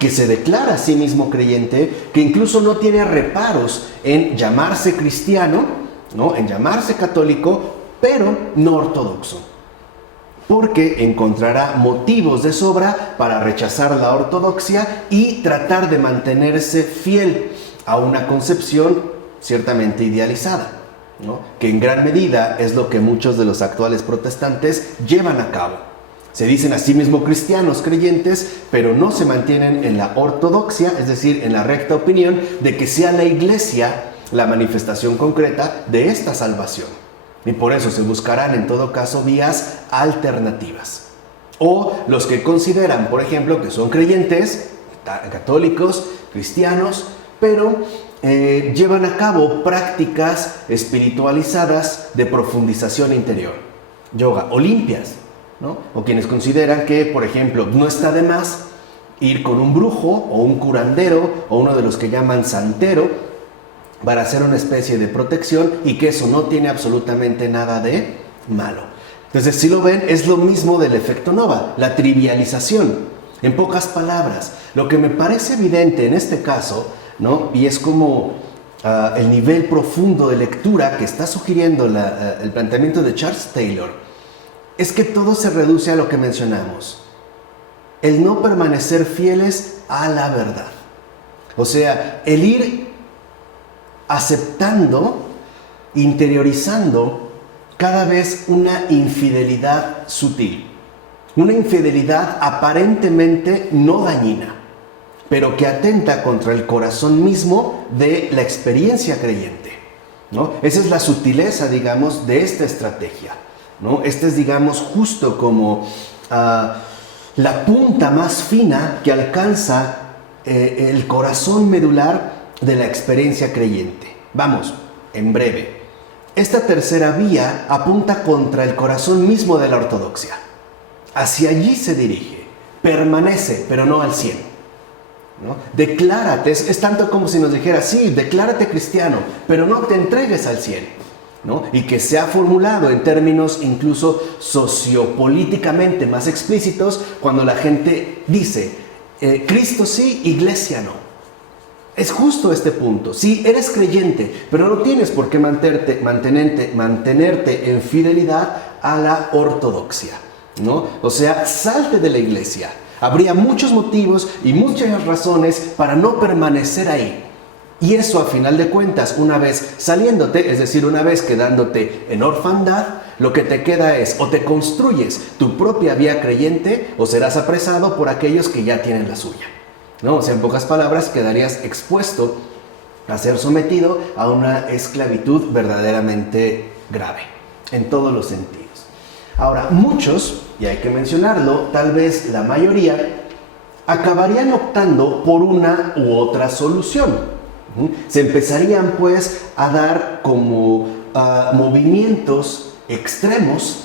que se declara a sí mismo creyente, que incluso no tiene reparos en llamarse cristiano, ¿no? En llamarse católico, pero no ortodoxo, porque encontrará motivos de sobra para rechazar la ortodoxia y tratar de mantenerse fiel a una concepción ciertamente idealizada, ¿no? Que en gran medida es lo que muchos de los actuales protestantes llevan a cabo. Se dicen a sí mismos cristianos creyentes, pero no se mantienen en la ortodoxia, es decir, en la recta opinión de que sea la iglesia la manifestación concreta de esta salvación. Y por eso se buscarán en todo caso vías alternativas. O los que consideran, por ejemplo, que son creyentes, católicos, cristianos, pero llevan a cabo prácticas espiritualizadas de profundización interior, yoga, o limpias, ¿no? O quienes consideran que, por ejemplo, no está de más ir con un brujo o un curandero o uno de los que llaman santero para hacer una especie de protección y que eso no tiene absolutamente nada de malo. Entonces, si lo ven, es lo mismo del efecto Nova, la trivialización. En pocas palabras, lo que me parece evidente en este caso, ¿no? Y es como el nivel profundo de lectura que está sugiriendo el planteamiento de Charles Taylor, es que todo se reduce a lo que mencionamos: el no permanecer fieles a la verdad. O sea, el ir aceptando, interiorizando cada vez una infidelidad sutil, una infidelidad aparentemente no dañina, pero que atenta contra el corazón mismo de la experiencia creyente, ¿no? Esa es la sutileza, digamos, de esta estrategia, ¿no? Este es, digamos, justo como la punta más fina que alcanza el corazón medular de la experiencia creyente. Vamos, en breve. Esta tercera vía apunta contra el corazón mismo de la ortodoxia. Hacia allí se dirige. Permanece, pero no al 100. ¿No? Declárate, es tanto como si nos dijera: sí, declárate cristiano, pero no te entregues al 100. ¿No? Y que se ha formulado en términos incluso sociopolíticamente más explícitos cuando la gente dice Cristo sí, iglesia no. Es justo este punto. Sí, eres creyente, pero no tienes por qué mantenerte en fidelidad a la ortodoxia, ¿no? O sea, salte de la iglesia. Habría muchos motivos y muchas razones para no permanecer ahí. Y eso, a final de cuentas, una vez saliéndote, es decir, una vez quedándote en orfandad, lo que te queda es: o te construyes tu propia vía creyente o serás apresado por aquellos que ya tienen la suya, ¿no? O sea, en pocas palabras, quedarías expuesto a ser sometido a una esclavitud verdaderamente grave, en todos los sentidos. Ahora, muchos, y hay que mencionarlo, tal vez la mayoría, acabarían optando por una u otra solución. Se empezarían pues a dar como movimientos extremos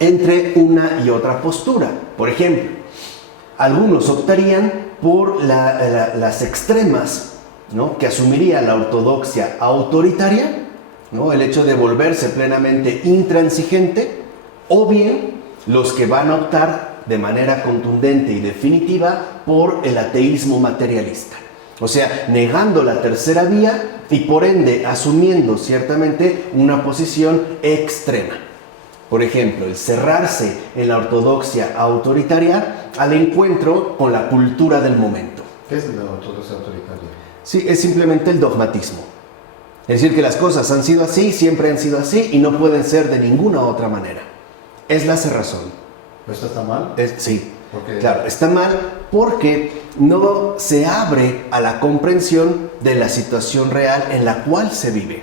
entre una y otra postura. Por ejemplo, algunos optarían por las extremas, ¿no? Que asumiría la ortodoxia autoritaria ¿no? El hecho de volverse plenamente intransigente, o bien los que van a optar de manera contundente y definitiva por el ateísmo materialista. O sea, negando la tercera vía y por ende asumiendo ciertamente una posición extrema. Por ejemplo, el cerrarse en la ortodoxia autoritaria al encuentro con la cultura del momento. ¿Qué es la ortodoxia autoritaria? Sí, es simplemente el dogmatismo. Es decir, que las cosas han sido así, siempre han sido así y no pueden ser de ninguna otra manera. Es la cerrazón. ¿Esto está mal? Sí, Porque... claro, está mal porque no se abre a la comprensión de la situación real en la cual se vive.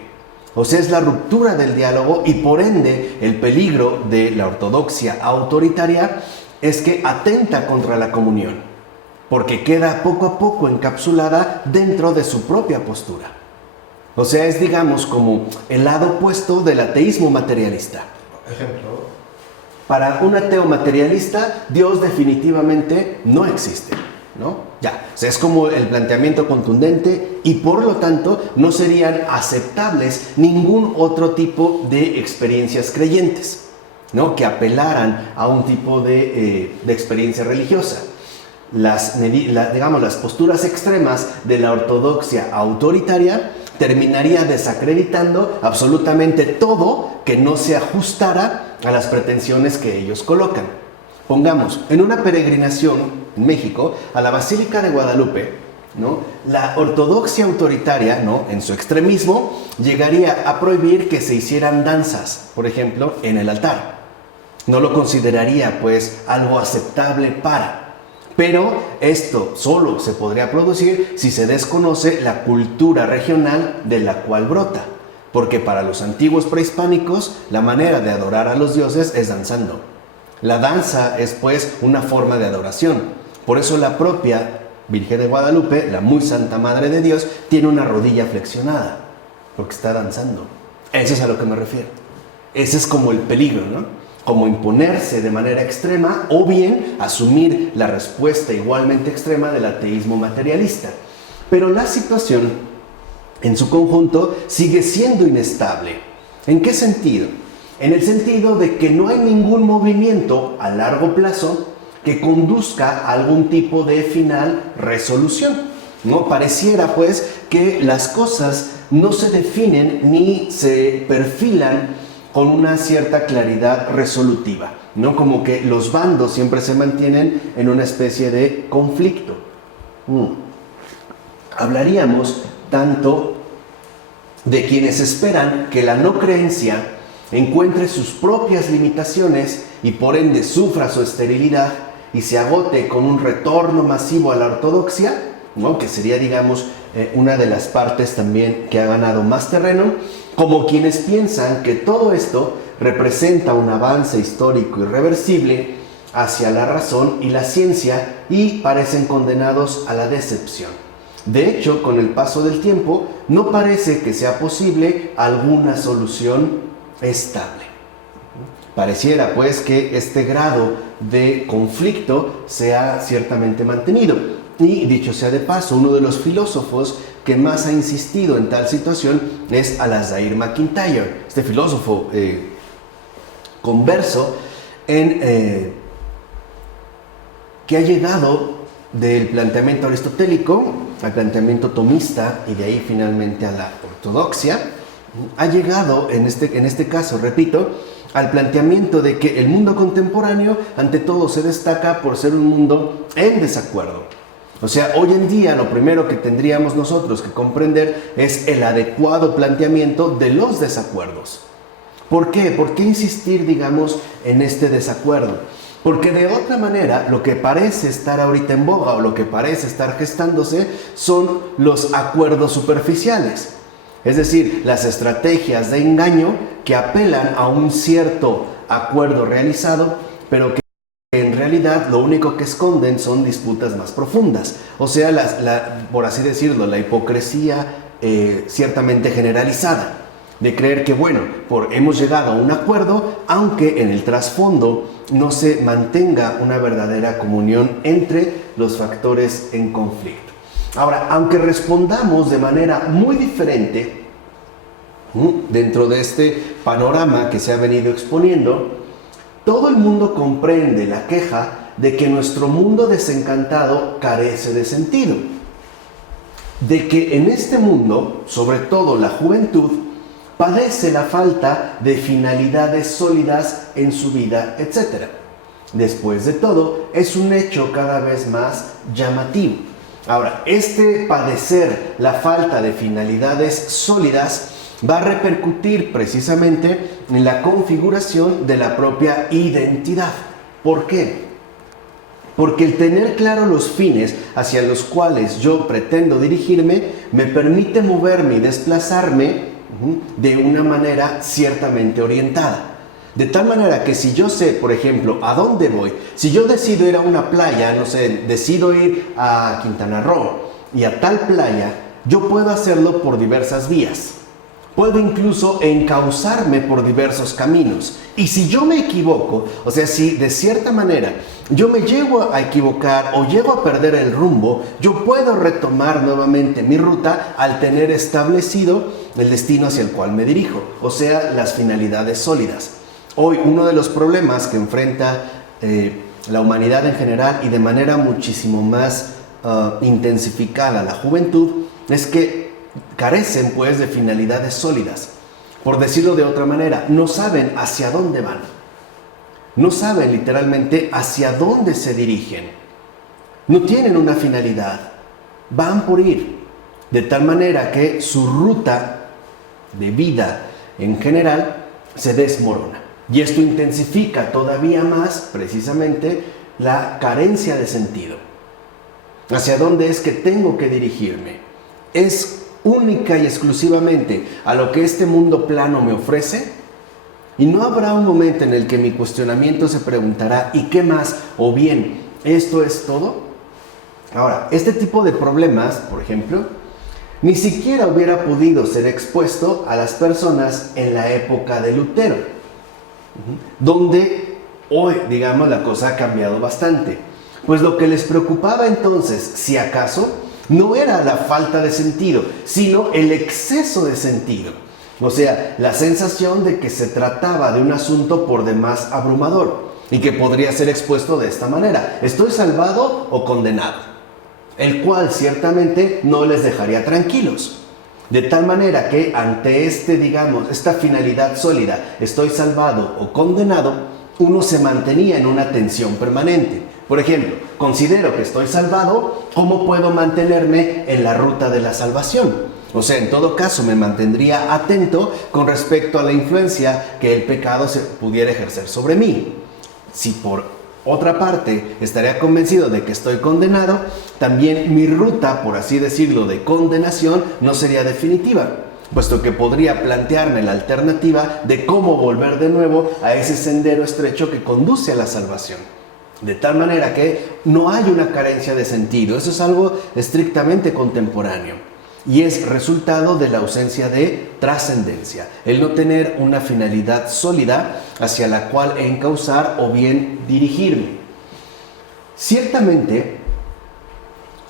O sea, es la ruptura del diálogo y por ende el peligro de la ortodoxia autoritaria es que atenta contra la comunión, porque queda poco a poco encapsulada dentro de su propia postura. O sea, es digamos como el lado opuesto del ateísmo materialista. Ejemplo. Para un ateo materialista, Dios definitivamente no existe, ¿no? Ya, o sea, es como el planteamiento contundente y por lo tanto no serían aceptables ningún otro tipo de experiencias creyentes, ¿no? Que apelaran a un tipo de experiencia religiosa. Digamos, las posturas extremas de la ortodoxia autoritaria terminaría desacreditando absolutamente todo que no se ajustara a las pretensiones que ellos colocan. Pongamos, en una peregrinación en México a la Basílica de Guadalupe, ¿no? La ortodoxia autoritaria, ¿no? En su extremismo, llegaría a prohibir que se hicieran danzas, por ejemplo, en el altar. No lo consideraría, pues, algo aceptable para. Pero esto solo se podría producir si se desconoce la cultura regional de la cual brota. Porque para los antiguos prehispánicos, la manera de adorar a los dioses es danzando. La danza es, pues, una forma de adoración. Por eso la propia Virgen de Guadalupe, la muy Santa Madre de Dios, tiene una rodilla flexionada, porque está danzando. Eso es a lo que me refiero. Ese es como el peligro, ¿no? Como imponerse de manera extrema o bien asumir la respuesta igualmente extrema del ateísmo materialista. Pero la situación en su conjunto sigue siendo inestable. ¿En qué sentido? En el sentido de que no hay ningún movimiento a largo plazo que conduzca a algún tipo de final resolución, ¿no? Pareciera pues que las cosas no se definen ni se perfilan con una cierta claridad resolutiva, ¿no? Como que los bandos siempre se mantienen en una especie de conflicto. Hablaríamos tanto de quienes esperan que la no creencia encuentre sus propias limitaciones y por ende sufra su esterilidad y se agote con un retorno masivo a la ortodoxia, ¿no? Que sería, digamos, una de las partes también que ha ganado más terreno, como quienes piensan que todo esto representa un avance histórico irreversible hacia la razón y la ciencia y parecen condenados a la decepción. De hecho, con el paso del tiempo, no parece que sea posible alguna solución estable. Pareciera pues que este grado de conflicto se ha ciertamente mantenido. Y dicho sea de paso, uno de los filósofos que más ha insistido en tal situación es Alasdair MacIntyre, este filósofo converso que ha llegado del planteamiento aristotélico al planteamiento tomista y de ahí finalmente a la ortodoxia. Ha llegado en este caso, repito, al planteamiento de que el mundo contemporáneo ante todo se destaca por ser un mundo en desacuerdo. O sea, hoy en día lo primero que tendríamos nosotros que comprender es el adecuado planteamiento de los desacuerdos. ¿Por qué? ¿Por qué insistir, digamos, en este desacuerdo? Porque de otra manera, lo que parece estar ahorita en boga o lo que parece estar gestándose son los acuerdos superficiales. Es decir, las estrategias de engaño que apelan a un cierto acuerdo realizado, pero que en realidad lo único que esconden son disputas más profundas. O sea, por así decirlo, la hipocresía ciertamente generalizada, de creer que, bueno, hemos llegado a un acuerdo, aunque en el trasfondo no se mantenga una verdadera comunión entre los factores en conflicto. Ahora, aunque respondamos de manera muy diferente Dentro de este panorama que se ha venido exponiendo, todo el mundo comprende la queja de que nuestro mundo desencantado carece de sentido, de que en este mundo, sobre todo la juventud, padece la falta de finalidades sólidas en su vida, etc. Después de todo, es un hecho cada vez más llamativo. Ahora, este padecer la falta de finalidades sólidas va a repercutir precisamente en la configuración de la propia identidad. ¿Por qué? Porque el tener claro los fines hacia los cuales yo pretendo dirigirme me permite moverme y desplazarme de una manera ciertamente orientada. De tal manera que si yo sé, por ejemplo, a dónde voy, si yo decido ir a una playa, no sé, decido ir a Quintana Roo y a tal playa, yo puedo hacerlo por diversas vías. Puedo incluso encauzarme por diversos caminos. Y si yo me equivoco, o sea, si de cierta manera yo me llego a equivocar o llego a perder el rumbo, yo puedo retomar nuevamente mi ruta al tener establecido el destino hacia el cual me dirijo, o sea, las finalidades sólidas. Hoy uno de los problemas que enfrenta la humanidad en general y de manera muchísimo más intensificada la juventud es que carecen pues de finalidades sólidas. Por decirlo de otra manera, no saben hacia dónde van. No saben literalmente hacia dónde se dirigen. No tienen una finalidad. Van por ir. De tal manera que su ruta de vida en general se desmorona. Y esto intensifica todavía más precisamente la carencia de sentido. ¿Hacia dónde es que tengo que dirigirme? ¿Es única y exclusivamente a lo que este mundo plano me ofrece? Y no habrá un momento en el que mi cuestionamiento se preguntará ¿y qué más? O bien, ¿esto es todo? Ahora, este tipo de problemas, por ejemplo, ni siquiera hubiera podido ser expuesto a las personas en la época de Lutero, donde hoy, digamos, la cosa ha cambiado bastante. Pues lo que les preocupaba entonces, si acaso, no era la falta de sentido, sino el exceso de sentido. O sea, la sensación de que se trataba de un asunto por demás abrumador y que podría ser expuesto de esta manera: ¿estoy salvado o condenado? El cual ciertamente no les dejaría tranquilos. De tal manera que ante esta finalidad sólida, ¿estoy salvado o condenado?, uno se mantenía en una tensión permanente. Por ejemplo, considero que estoy salvado, ¿cómo puedo mantenerme en la ruta de la salvación? O sea, en todo caso me mantendría atento con respecto a la influencia que el pecado se pudiera ejercer sobre mí. Si por otra parte estaría convencido de que estoy condenado, también mi ruta, por así decirlo, de condenación no sería definitiva, puesto que podría plantearme la alternativa de cómo volver de nuevo a ese sendero estrecho que conduce a la salvación. De tal manera que no hay una carencia de sentido. Eso es algo estrictamente contemporáneo y es resultado de la ausencia de trascendencia, el no tener una finalidad sólida hacia la cual encauzar o bien dirigirme. Ciertamente,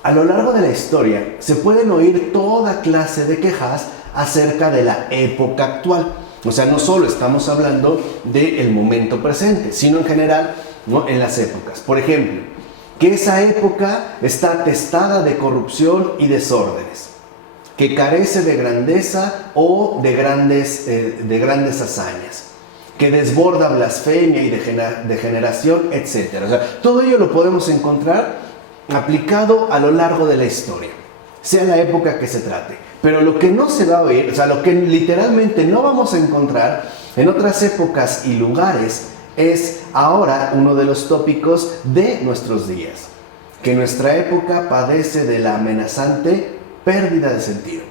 a lo largo de la historia se pueden oír toda clase de quejas acerca de la época actual. O sea, no solo estamos hablando del momento presente, sino en general, ¿no?, en las épocas. Por ejemplo, que esa época está atestada de corrupción y desórdenes, que carece de grandeza o de grandes hazañas, que desborda blasfemia y degeneración, etc. O sea, todo ello lo podemos encontrar aplicado a lo largo de la historia, sea la época que se trate. Pero lo que no se va a oír, o sea, lo que literalmente no vamos a encontrar en otras épocas y lugares, es ahora uno de los tópicos de nuestros días: que nuestra época padece de la amenazante pérdida de sentido.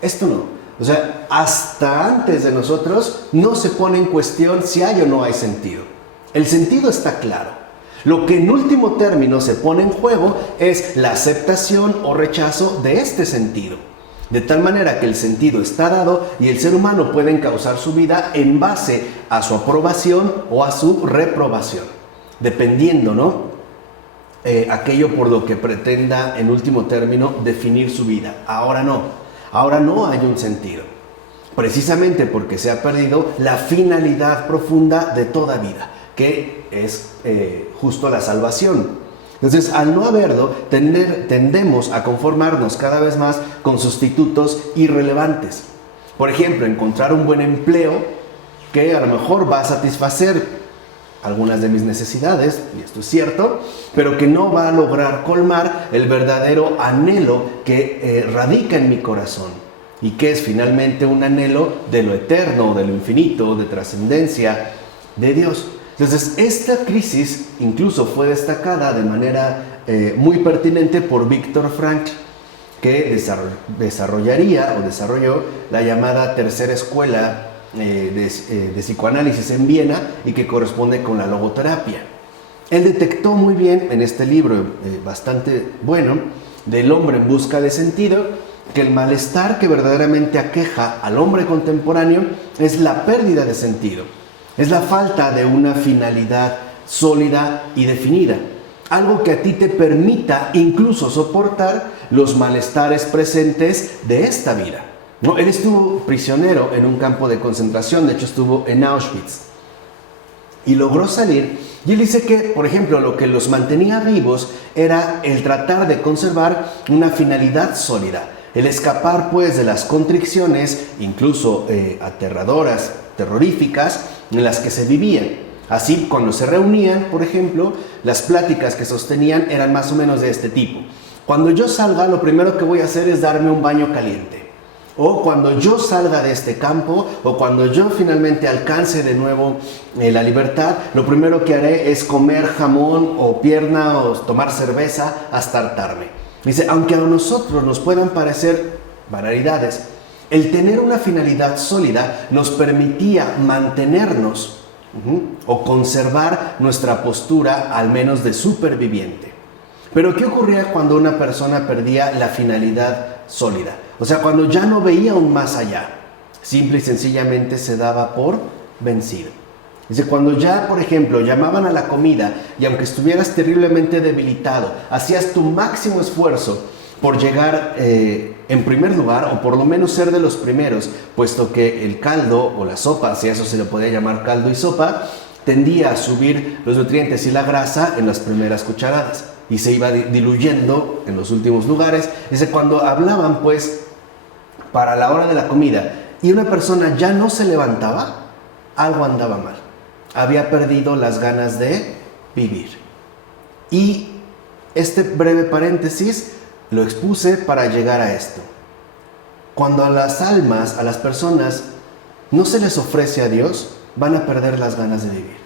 Esto no. O sea, hasta antes de nosotros no se pone en cuestión si hay o no hay sentido. El sentido está claro. Lo que en último término se pone en juego es la aceptación o rechazo de este sentido. De tal manera que el sentido está dado y el ser humano puede encauzar su vida en base a su aprobación o a su reprobación, dependiendo, ¿no?, aquello por lo que pretenda en último término definir su vida. Ahora no hay un sentido. precisamente porque se ha perdido la finalidad profunda de toda vida, que es justo la salvación. Entonces, al no haberlo, tendemos a conformarnos cada vez más con sustitutos irrelevantes. Por ejemplo, encontrar un buen empleo que a lo mejor va a satisfacer algunas de mis necesidades, y esto es cierto, pero que no va a lograr colmar el verdadero anhelo que radica en mi corazón, y que es finalmente un anhelo de lo eterno, de lo infinito, de trascendencia de Dios. Entonces, esta crisis incluso fue destacada de manera muy pertinente por Viktor Frankl, que desarrolló la llamada tercera escuela de psicoanálisis en Viena, y que corresponde con la logoterapia. Él detectó muy bien en este libro bastante bueno, del hombre en busca de sentido, que el malestar que verdaderamente aqueja al hombre contemporáneo es la pérdida de sentido, es la falta de una finalidad sólida y definida, algo que a ti te permita incluso soportar los malestares presentes de esta vida. No, él estuvo prisionero en un campo de concentración, de hecho estuvo en Auschwitz, y logró salir. Y él dice que, por ejemplo, lo que los mantenía vivos era el tratar de conservar una finalidad sólida, el escapar pues de las constricciones, incluso aterradoras, terroríficas, en las que se vivían. Así, cuando se reunían, por ejemplo, las pláticas que sostenían eran más o menos de este tipo: cuando yo salga, lo primero que voy a hacer es darme un baño caliente. O cuando yo salga de este campo, o cuando yo finalmente alcance de nuevo la libertad, lo primero que haré es comer jamón o pierna o tomar cerveza hasta hartarme. Dice, aunque a nosotros nos puedan parecer barbaridades, el tener una finalidad sólida nos permitía mantenernos o conservar nuestra postura, al menos de superviviente. Pero ¿qué ocurría cuando una persona perdía la finalidad sólida? O sea, cuando ya no veía un más allá, simple y sencillamente se daba por vencido. Dice, cuando ya, por ejemplo, llamaban a la comida y aunque estuvieras terriblemente debilitado, hacías tu máximo esfuerzo por llegar en primer lugar, o por lo menos ser de los primeros, puesto que el caldo o la sopa, si a eso se le podía llamar caldo y sopa, tendía a subir los nutrientes y la grasa en las primeras cucharadas y se iba diluyendo en los últimos lugares. Dice, cuando hablaban pues para la hora de la comida y una persona ya no se levantaba, algo andaba mal, había perdido las ganas de vivir. Y este breve paréntesis lo expuse para llegar a esto. Cuando a las almas, a las personas, no se les ofrece a Dios, van a perder las ganas de vivir.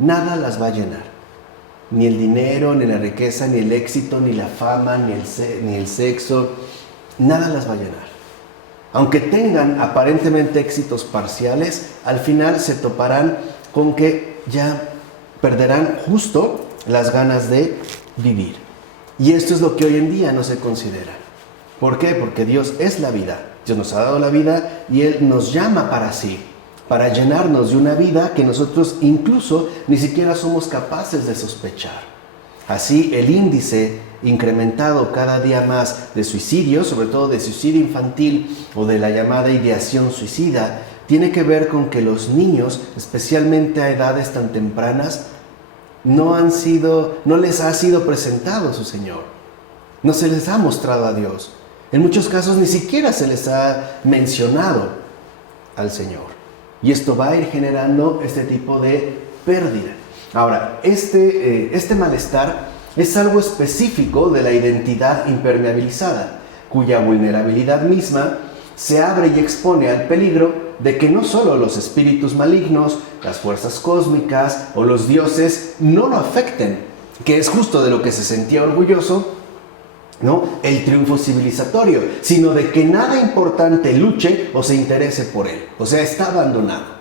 Nada las va a llenar. Ni el dinero, ni la riqueza, ni el éxito, ni la fama, ni el sexo. Nada las va a llenar. Aunque tengan aparentemente éxitos parciales, al final se toparán con que ya perderán justo las ganas de vivir. Y esto es lo que hoy en día no se considera. ¿Por qué? Porque Dios es la vida. Dios nos ha dado la vida y Él nos llama para sí, para llenarnos de una vida que nosotros incluso ni siquiera somos capaces de sospechar. Así, el índice incrementado cada día más de suicidio, sobre todo de suicidio infantil o de la llamada ideación suicida, tiene que ver con que los niños, especialmente a edades tan tempranas, no les ha sido presentado su Señor. No se les ha mostrado a Dios. En muchos casos ni siquiera se les ha mencionado al Señor. Y esto va a ir generando este tipo de pérdida. Ahora, este malestar es algo específico de la identidad impermeabilizada, cuya vulnerabilidad misma se abre y expone al peligro de que no solo los espíritus malignos, las fuerzas cósmicas o los dioses no lo afecten, que es justo de lo que se sentía orgulloso, ¿no?, el triunfo civilizatorio, sino de que nada importante luche o se interese por él, o sea, está abandonado.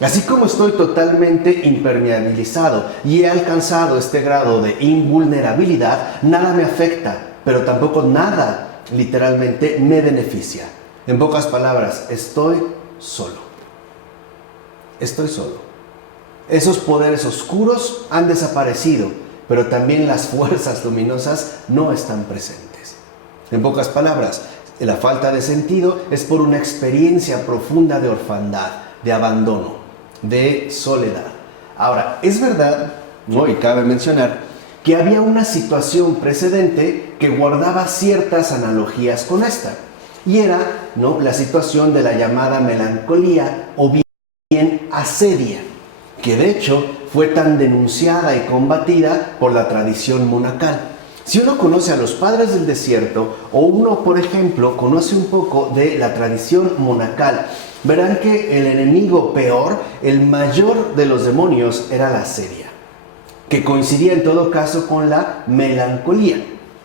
Así como estoy totalmente impermeabilizado y he alcanzado este grado de invulnerabilidad, nada me afecta, pero tampoco nada literalmente me beneficia. En pocas palabras, estoy solo. Estoy solo. Esos poderes oscuros han desaparecido, pero también las fuerzas luminosas no están presentes. En pocas palabras, La falta de sentido es por una experiencia profunda de orfandad, de abandono, de soledad. Ahora, es verdad, ¿no? Y cabe mencionar que había una situación precedente que guardaba ciertas analogías con esta, y era, ¿no?, la situación de la llamada melancolía o bien asedia, que de hecho fue tan denunciada y combatida por la tradición monacal. Si uno conoce a los padres del desierto, o uno, por ejemplo, conoce un poco de la tradición monacal, verán que el enemigo peor, el mayor de los demonios, era la asedia, que coincidía en todo caso con la melancolía,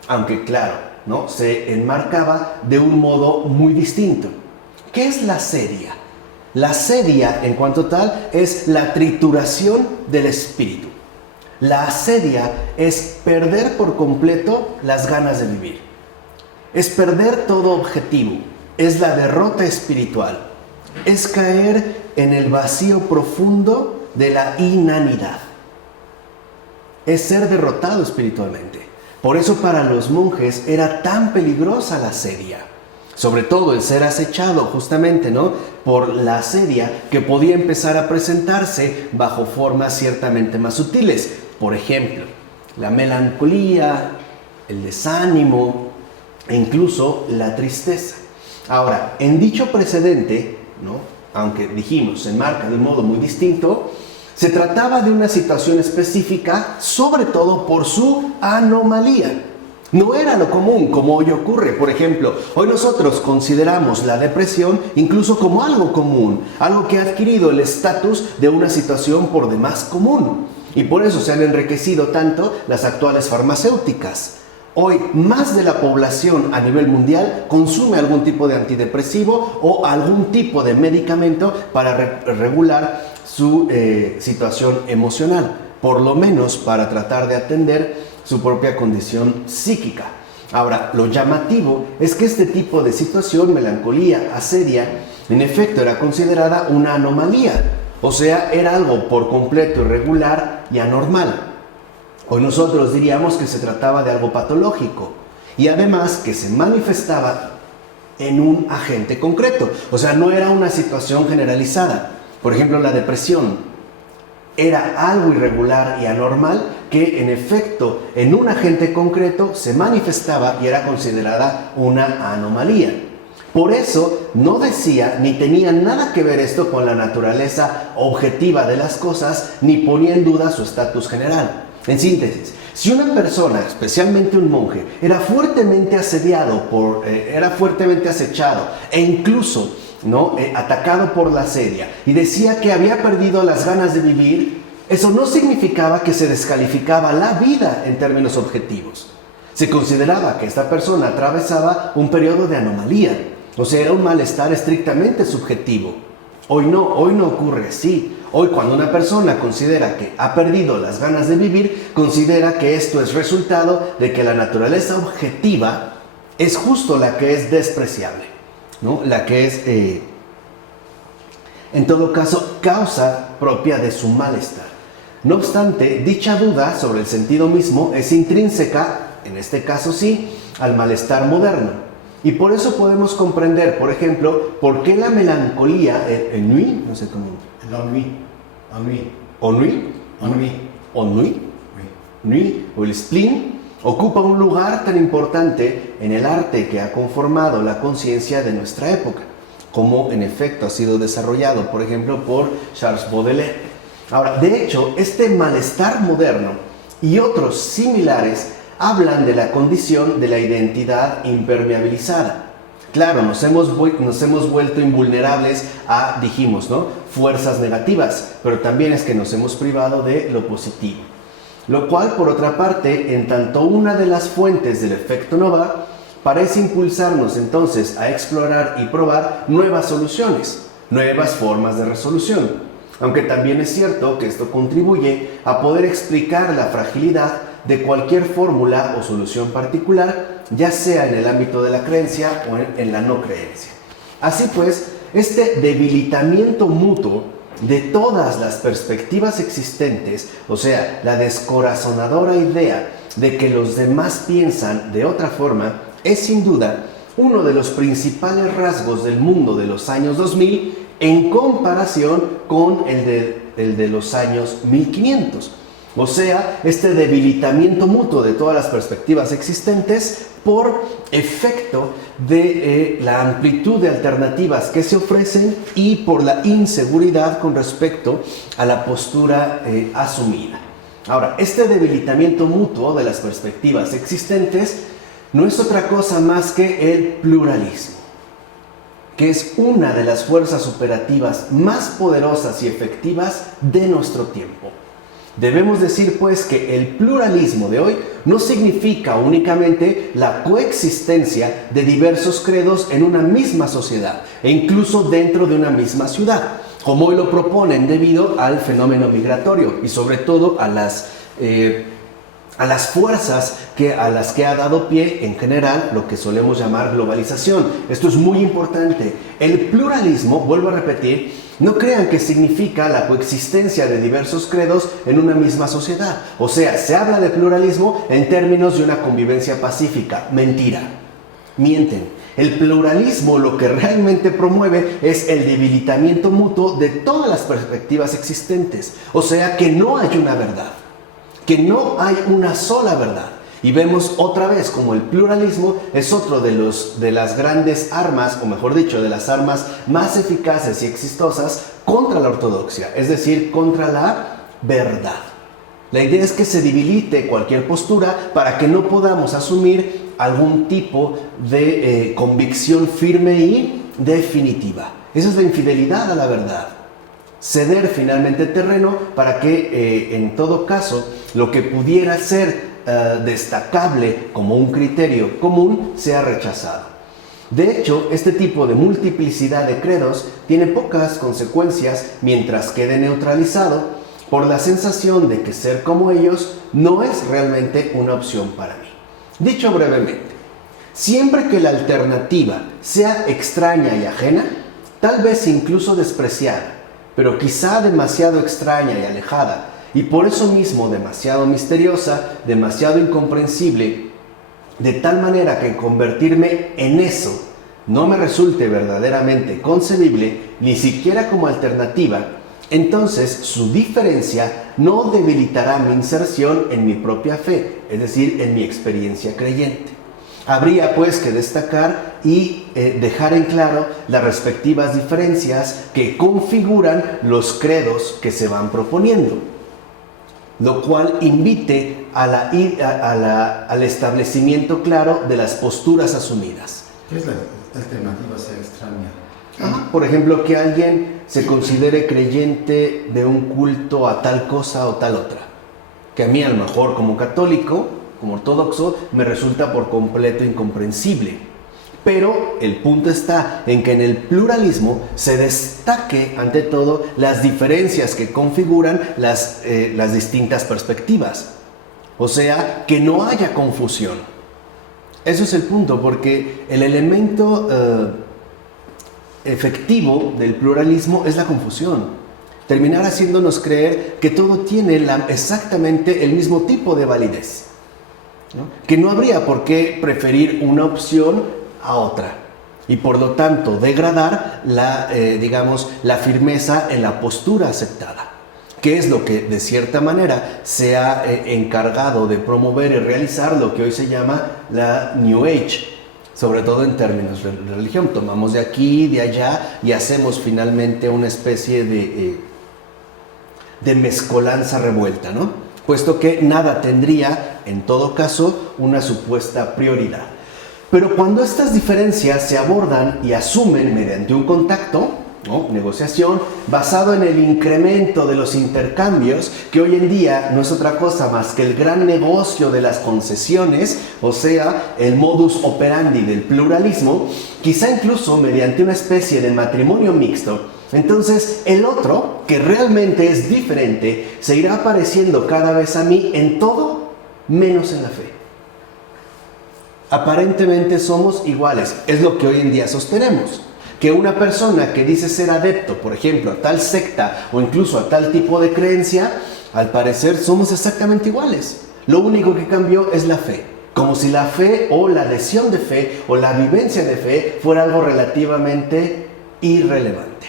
aunque claro, ¿no?, se enmarcaba de un modo muy distinto. ¿Qué es la asedia? La asedia, en cuanto tal, es la trituración del espíritu. La asedia es perder por completo las ganas de vivir. Es perder todo objetivo. Es la derrota espiritual. Es caer en el vacío profundo de la inanidad. Es ser derrotado espiritualmente. Por eso para los monjes era tan peligrosa la asedia. Sobre todo el ser acechado justamente, ¿no?, por la asedia, que podía empezar a presentarse bajo formas ciertamente más sutiles. Por ejemplo, la melancolía, el desánimo e incluso la tristeza. Ahora, en dicho precedente, ¿no?, aunque dijimos se enmarca de un modo muy distinto, se trataba de una situación específica, sobre todo por su anomalía. No era lo común, como hoy ocurre. Por ejemplo, hoy nosotros consideramos la depresión incluso como algo común, algo que ha adquirido el estatus de una situación por demás común. Y por eso se han enriquecido tanto las actuales farmacéuticas. Hoy, más de la población a nivel mundial consume algún tipo de antidepresivo o algún tipo de medicamento para regular su situación emocional, por lo menos para tratar de atender su propia condición psíquica. Ahora, lo llamativo es que este tipo de situación, melancolía, asedia, en efecto era considerada una anomalía, o sea, era algo por completo irregular y anormal. Hoy nosotros diríamos que se trataba de algo patológico y además que se manifestaba en un agente concreto, o sea, no era una situación generalizada. Por ejemplo, la depresión era algo irregular y anormal que en efecto en un agente concreto se manifestaba y era considerada una anomalía. Por eso no decía ni tenía nada que ver esto con la naturaleza objetiva de las cosas, ni ponía en duda su estatus general. En síntesis, si una persona, especialmente un monje, era fuertemente asediado, era fuertemente acechado e incluso, ¿no?, atacado por la asedia y decía que había perdido las ganas de vivir, eso no significaba que se descalificaba la vida en términos objetivos. Se consideraba que esta persona atravesaba un periodo de anomalía, o sea, era un malestar estrictamente subjetivo. Hoy no ocurre así. Hoy, cuando una persona considera que ha perdido las ganas de vivir, considera que esto es resultado de que la naturaleza objetiva es justo la que es despreciable, ¿no?, la que es, en todo caso, causa propia de su malestar. No obstante, dicha duda sobre el sentido mismo es intrínseca, en este caso sí, al malestar moderno. Y por eso podemos comprender, por ejemplo, por qué la melancolía, el ennui, no sé cómo. Ennui o el spleen, ocupa un lugar tan importante en el arte que ha conformado la conciencia de nuestra época, como en efecto ha sido desarrollado, por ejemplo, por Charles Baudelaire. Ahora, de hecho, este malestar moderno y otros similares hablan de la condición de la identidad impermeabilizada. Claro, nos hemos vuelto invulnerables a, dijimos, ¿no?, fuerzas negativas, pero también es que nos hemos privado de lo positivo. Lo cual, por otra parte, en tanto una de las fuentes del efecto Nova, parece impulsarnos entonces a explorar y probar nuevas soluciones, nuevas formas de resolución. Aunque también es cierto que esto contribuye a poder explicar la fragilidad de cualquier fórmula o solución particular, ya sea en el ámbito de la creencia o en la no creencia. Así pues, este debilitamiento mutuo de todas las perspectivas existentes, o sea, la descorazonadora idea de que los demás piensan de otra forma, es sin duda uno de los principales rasgos del mundo de los años 2000 en comparación con el de los años 1500. O sea, este debilitamiento mutuo de todas las perspectivas existentes por efecto de la amplitud de alternativas que se ofrecen y por la inseguridad con respecto a la postura asumida. Ahora, este debilitamiento mutuo de las perspectivas existentes no es otra cosa más que el pluralismo, que es una de las fuerzas operativas más poderosas y efectivas de nuestro tiempo. Debemos decir pues que el pluralismo de hoy no significa únicamente la coexistencia de diversos credos en una misma sociedad e incluso dentro de una misma ciudad, como hoy lo proponen debido al fenómeno migratorio y sobre todo a las fuerzas a las que ha dado pie en general lo que solemos llamar globalización. Esto es muy importante. El pluralismo, vuelvo a repetir, no crean que significa la coexistencia de diversos credos en una misma sociedad. O sea, se habla de pluralismo en términos de una convivencia pacífica. Mentira. Mienten. El pluralismo lo que realmente promueve es el debilitamiento mutuo de todas las perspectivas existentes. O sea, que no hay una verdad. Que no hay una sola verdad. Y vemos otra vez como el pluralismo es otro de las grandes armas, o mejor dicho, de las armas más eficaces y exitosas contra la ortodoxia, es decir, contra la verdad. La idea es que se debilite cualquier postura para que no podamos asumir algún tipo de convicción firme y definitiva. Esa es la infidelidad a la verdad. Ceder finalmente terreno para que, en todo caso, lo que pudiera ser destacable como un criterio común sea rechazado. De hecho, este tipo de multiplicidad de credos tiene pocas consecuencias mientras quede neutralizado por la sensación de que ser como ellos no es realmente una opción para mí. Dicho brevemente, siempre que la alternativa sea extraña y ajena, tal vez incluso despreciada, pero quizá demasiado extraña y alejada, y por eso mismo demasiado misteriosa, demasiado incomprensible, de tal manera que convertirme en eso no me resulte verdaderamente concebible, ni siquiera como alternativa, entonces su diferencia no debilitará mi inserción en mi propia fe, es decir, en mi experiencia creyente. Habría pues que destacar y dejar en claro las respectivas diferencias que configuran los credos que se van proponiendo, lo cual invite al establecimiento claro de las posturas asumidas. ¿Qué es la alternativa ser extraña? Por ejemplo, que alguien se considere creyente de un culto a tal cosa o tal otra, que a mí a lo mejor como católico, como ortodoxo, me resulta por completo incomprensible. Pero el punto está en que en el pluralismo se destaque ante todo las diferencias que configuran las distintas perspectivas. O sea, que no haya confusión. Eso es el punto, porque el elemento efectivo del pluralismo es la confusión. Terminar haciéndonos creer que todo tiene exactamente el mismo tipo de validez, ¿no? Que no habría por qué preferir una opción a otra y por lo tanto degradar la firmeza en la postura aceptada, que es lo que de cierta manera se ha encargado de promover y realizar lo que hoy se llama la New Age, sobre todo en términos de religión. Tomamos de aquí, de allá y hacemos finalmente una especie de mezcolanza revuelta, ¿no? Puesto que nada tendría, en todo caso, una supuesta prioridad. Pero cuando estas diferencias se abordan y asumen mediante un contacto, ¿no? Negociación, basado en el incremento de los intercambios, que hoy en día no es otra cosa más que el gran negocio de las concesiones, o sea, el modus operandi del pluralismo, quizá incluso mediante una especie de matrimonio mixto, entonces el otro, que realmente es diferente, se irá pareciendo cada vez a mí en todo menos en la fe. Aparentemente somos iguales, es lo que hoy en día sostenemos. Que una persona que dice ser adepto, por ejemplo, a tal secta o incluso a tal tipo de creencia, al parecer somos exactamente iguales. Lo único que cambió es la fe. como si la fe o la adhesión de fe o la vivencia de fe fuera algo relativamente irrelevante.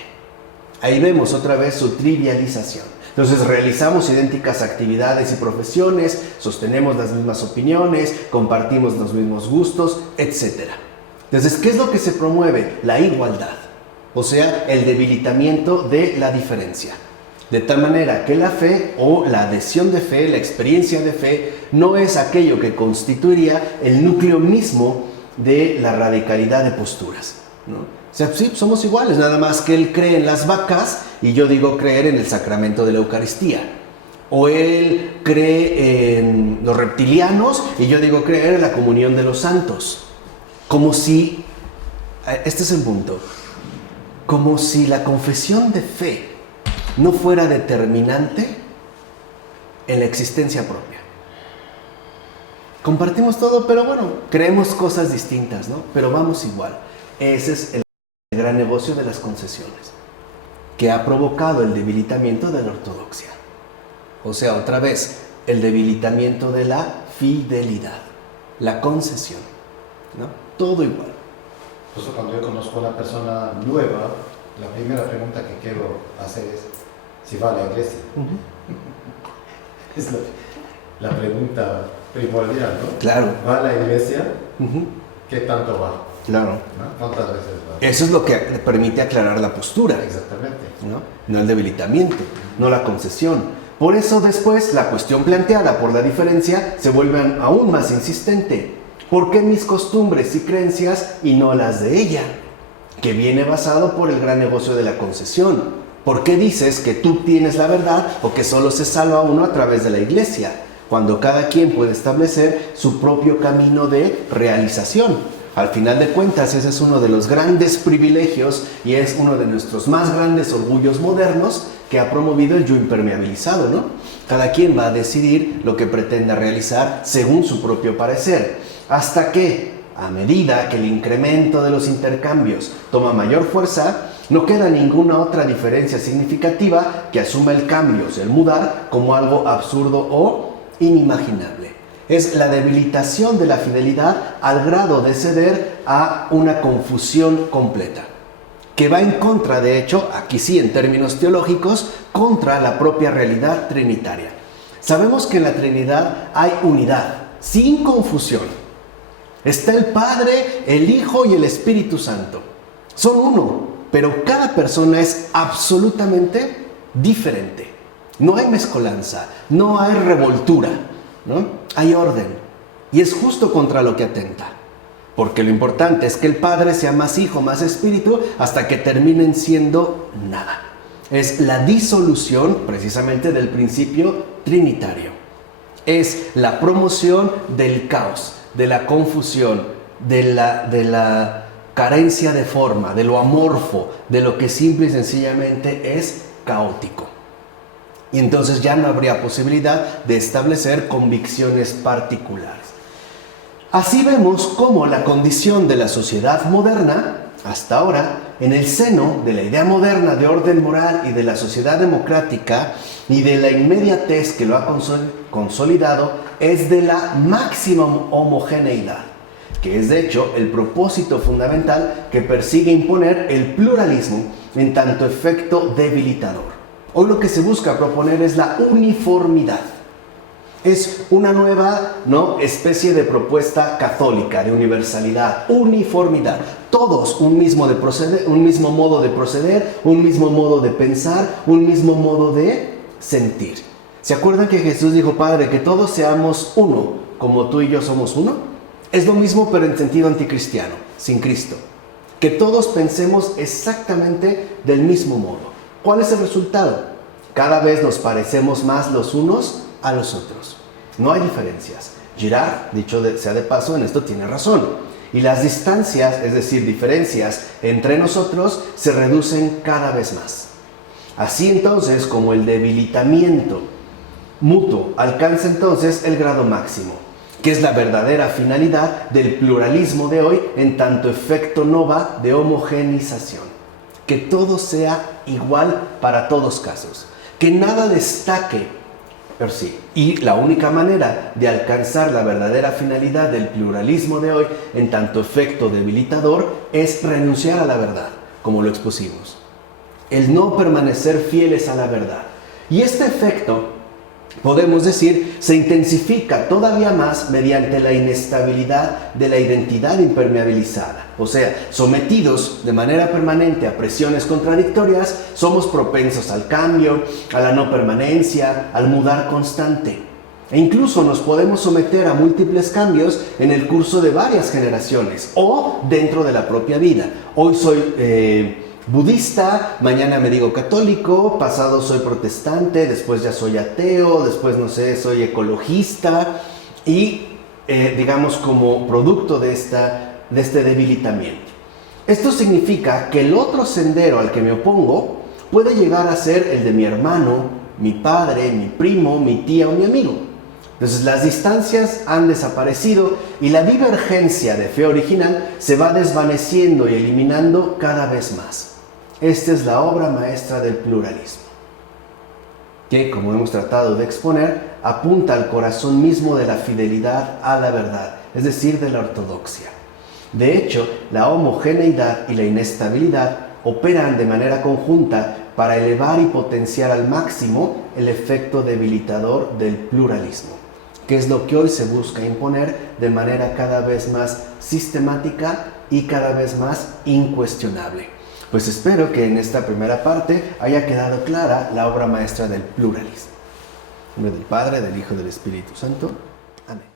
Ahí vemos otra vez su trivialización. Entonces realizamos idénticas actividades y profesiones, sostenemos las mismas opiniones, compartimos los mismos gustos, etc. Entonces, ¿qué es lo que se promueve? La igualdad, o sea, el debilitamiento de la diferencia. De tal manera que la fe o la adhesión de fe, la experiencia de fe, no es aquello que constituiría el núcleo mismo de la radicalidad de posturas, ¿no? O sea, sí, somos iguales, nada más que él cree en las vacas y yo digo creer en el sacramento de la Eucaristía. O él cree en los reptilianos y yo digo creer en la comunión de los santos. Como si, este es el punto, como si la confesión de fe no fuera determinante en la existencia propia. Compartimos todo, pero bueno, creemos cosas distintas, ¿no? Pero vamos igual. Ese es el gran negocio de las concesiones, que ha provocado el debilitamiento de la ortodoxia. O sea, otra vez, el debilitamiento de la fidelidad, la concesión, ¿no? Todo igual. Por eso cuando yo conozco a una persona nueva, la primera pregunta que quiero hacer es si va a la iglesia. Es la pregunta primordial, ¿no? Claro. ¿Va a la iglesia? ¿Qué tanto va? Claro. ¿No? ¿Cuántas veces va? Eso es lo que le permite aclarar la postura. Exactamente. No el debilitamiento, no la concesión. Por eso después la cuestión planteada por la diferencia se vuelve aún más insistente. ¿Por qué mis costumbres y creencias y no las de ella? Que viene basado por el gran negocio de la concesión. ¿Por qué dices que tú tienes la verdad o que solo se salva uno a través de la iglesia? Cuando cada quien puede establecer su propio camino de realización. Al final de cuentas, ese es uno de los grandes privilegios y es uno de nuestros más grandes orgullos modernos que ha promovido el yo impermeabilizado, ¿no? Cada quien va a decidir lo que pretenda realizar según su propio parecer. Hasta que, a medida que el incremento de los intercambios toma mayor fuerza, no queda ninguna otra diferencia significativa que asuma el cambio, o sea, el mudar, como algo absurdo o inimaginable. Es la debilitación de la fidelidad al grado de ceder a una confusión completa, que va en contra, de hecho, aquí sí en términos teológicos, contra la propia realidad trinitaria. Sabemos que en la Trinidad hay unidad, sin confusión. Está el Padre, el Hijo y el Espíritu Santo. Son uno, pero cada persona es absolutamente diferente. No hay mezcolanza, no hay revoltura, ¿no? Hay orden, y es justo contra lo que atenta, porque lo importante es que el Padre sea más Hijo, más Espíritu, hasta que terminen siendo nada. Es la disolución precisamente del principio trinitario. Es la promoción del caos, de la confusión, de la carencia de forma, de lo amorfo, de lo que simple y sencillamente es caótico. Y entonces ya no habría posibilidad de establecer convicciones particulares. Así vemos cómo la condición de la sociedad moderna, hasta ahora, en el seno de la idea moderna de orden moral y de la sociedad democrática y de la inmediatez que lo ha consolidado, es de la máxima homogeneidad, que es de hecho el propósito fundamental que persigue imponer el pluralismo en tanto efecto debilitador. Hoy lo que se busca proponer es la uniformidad. Es una nueva, ¿no?, especie de propuesta católica, de universalidad, uniformidad. Todos un mismo modo de proceder, un mismo modo de pensar, un mismo modo de sentir. ¿Se acuerdan que Jesús dijo, Padre, que todos seamos uno, como tú y yo somos uno? Es lo mismo, pero en sentido anticristiano, sin Cristo. Que todos pensemos exactamente del mismo modo. ¿Cuál es el resultado? Cada vez nos parecemos más los unos a los otros. No hay diferencias. Girard, dicho sea de paso, en esto tiene razón. Y las distancias, es decir, diferencias entre nosotros, se reducen cada vez más. Así entonces, como el debilitamiento mutuo alcanza entonces el grado máximo, que es la verdadera finalidad del pluralismo de hoy, en tanto efecto nova de homogenización. Que todo sea igual para todos casos. Que nada destaque Sí. Y la única manera de alcanzar la verdadera finalidad del pluralismo de hoy, en tanto efecto debilitador, es renunciar a la verdad, como lo expusimos. El no permanecer fieles a la verdad. Y este efecto, podemos decir, se intensifica todavía más mediante la inestabilidad de la identidad impermeabilizada. O sea, sometidos de manera permanente a presiones contradictorias, somos propensos al cambio, a la no permanencia, al mudar constante. E incluso nos podemos someter a múltiples cambios en el curso de varias generaciones o dentro de la propia vida. Hoy soy budista, mañana me digo católico, pasado soy protestante, después ya soy ateo, después no sé, soy ecologista y digamos como producto de este debilitamiento. Esto significa que el otro sendero al que me opongo puede llegar a ser el de mi hermano, mi padre, mi primo, mi tía o mi amigo. Entonces las distancias han desaparecido y la divergencia de fe original se va desvaneciendo y eliminando cada vez más. Esta es la obra maestra del pluralismo, que, como hemos tratado de exponer, apunta al corazón mismo de la fidelidad a la verdad, es decir, de la ortodoxia. De hecho, la homogeneidad y la inestabilidad operan de manera conjunta para elevar y potenciar al máximo el efecto debilitador del pluralismo, que es lo que hoy se busca imponer de manera cada vez más sistemática y cada vez más incuestionable. Pues espero que en esta primera parte haya quedado clara la obra maestra del pluralismo. En nombre del Padre, del Hijo y del Espíritu Santo. Amén.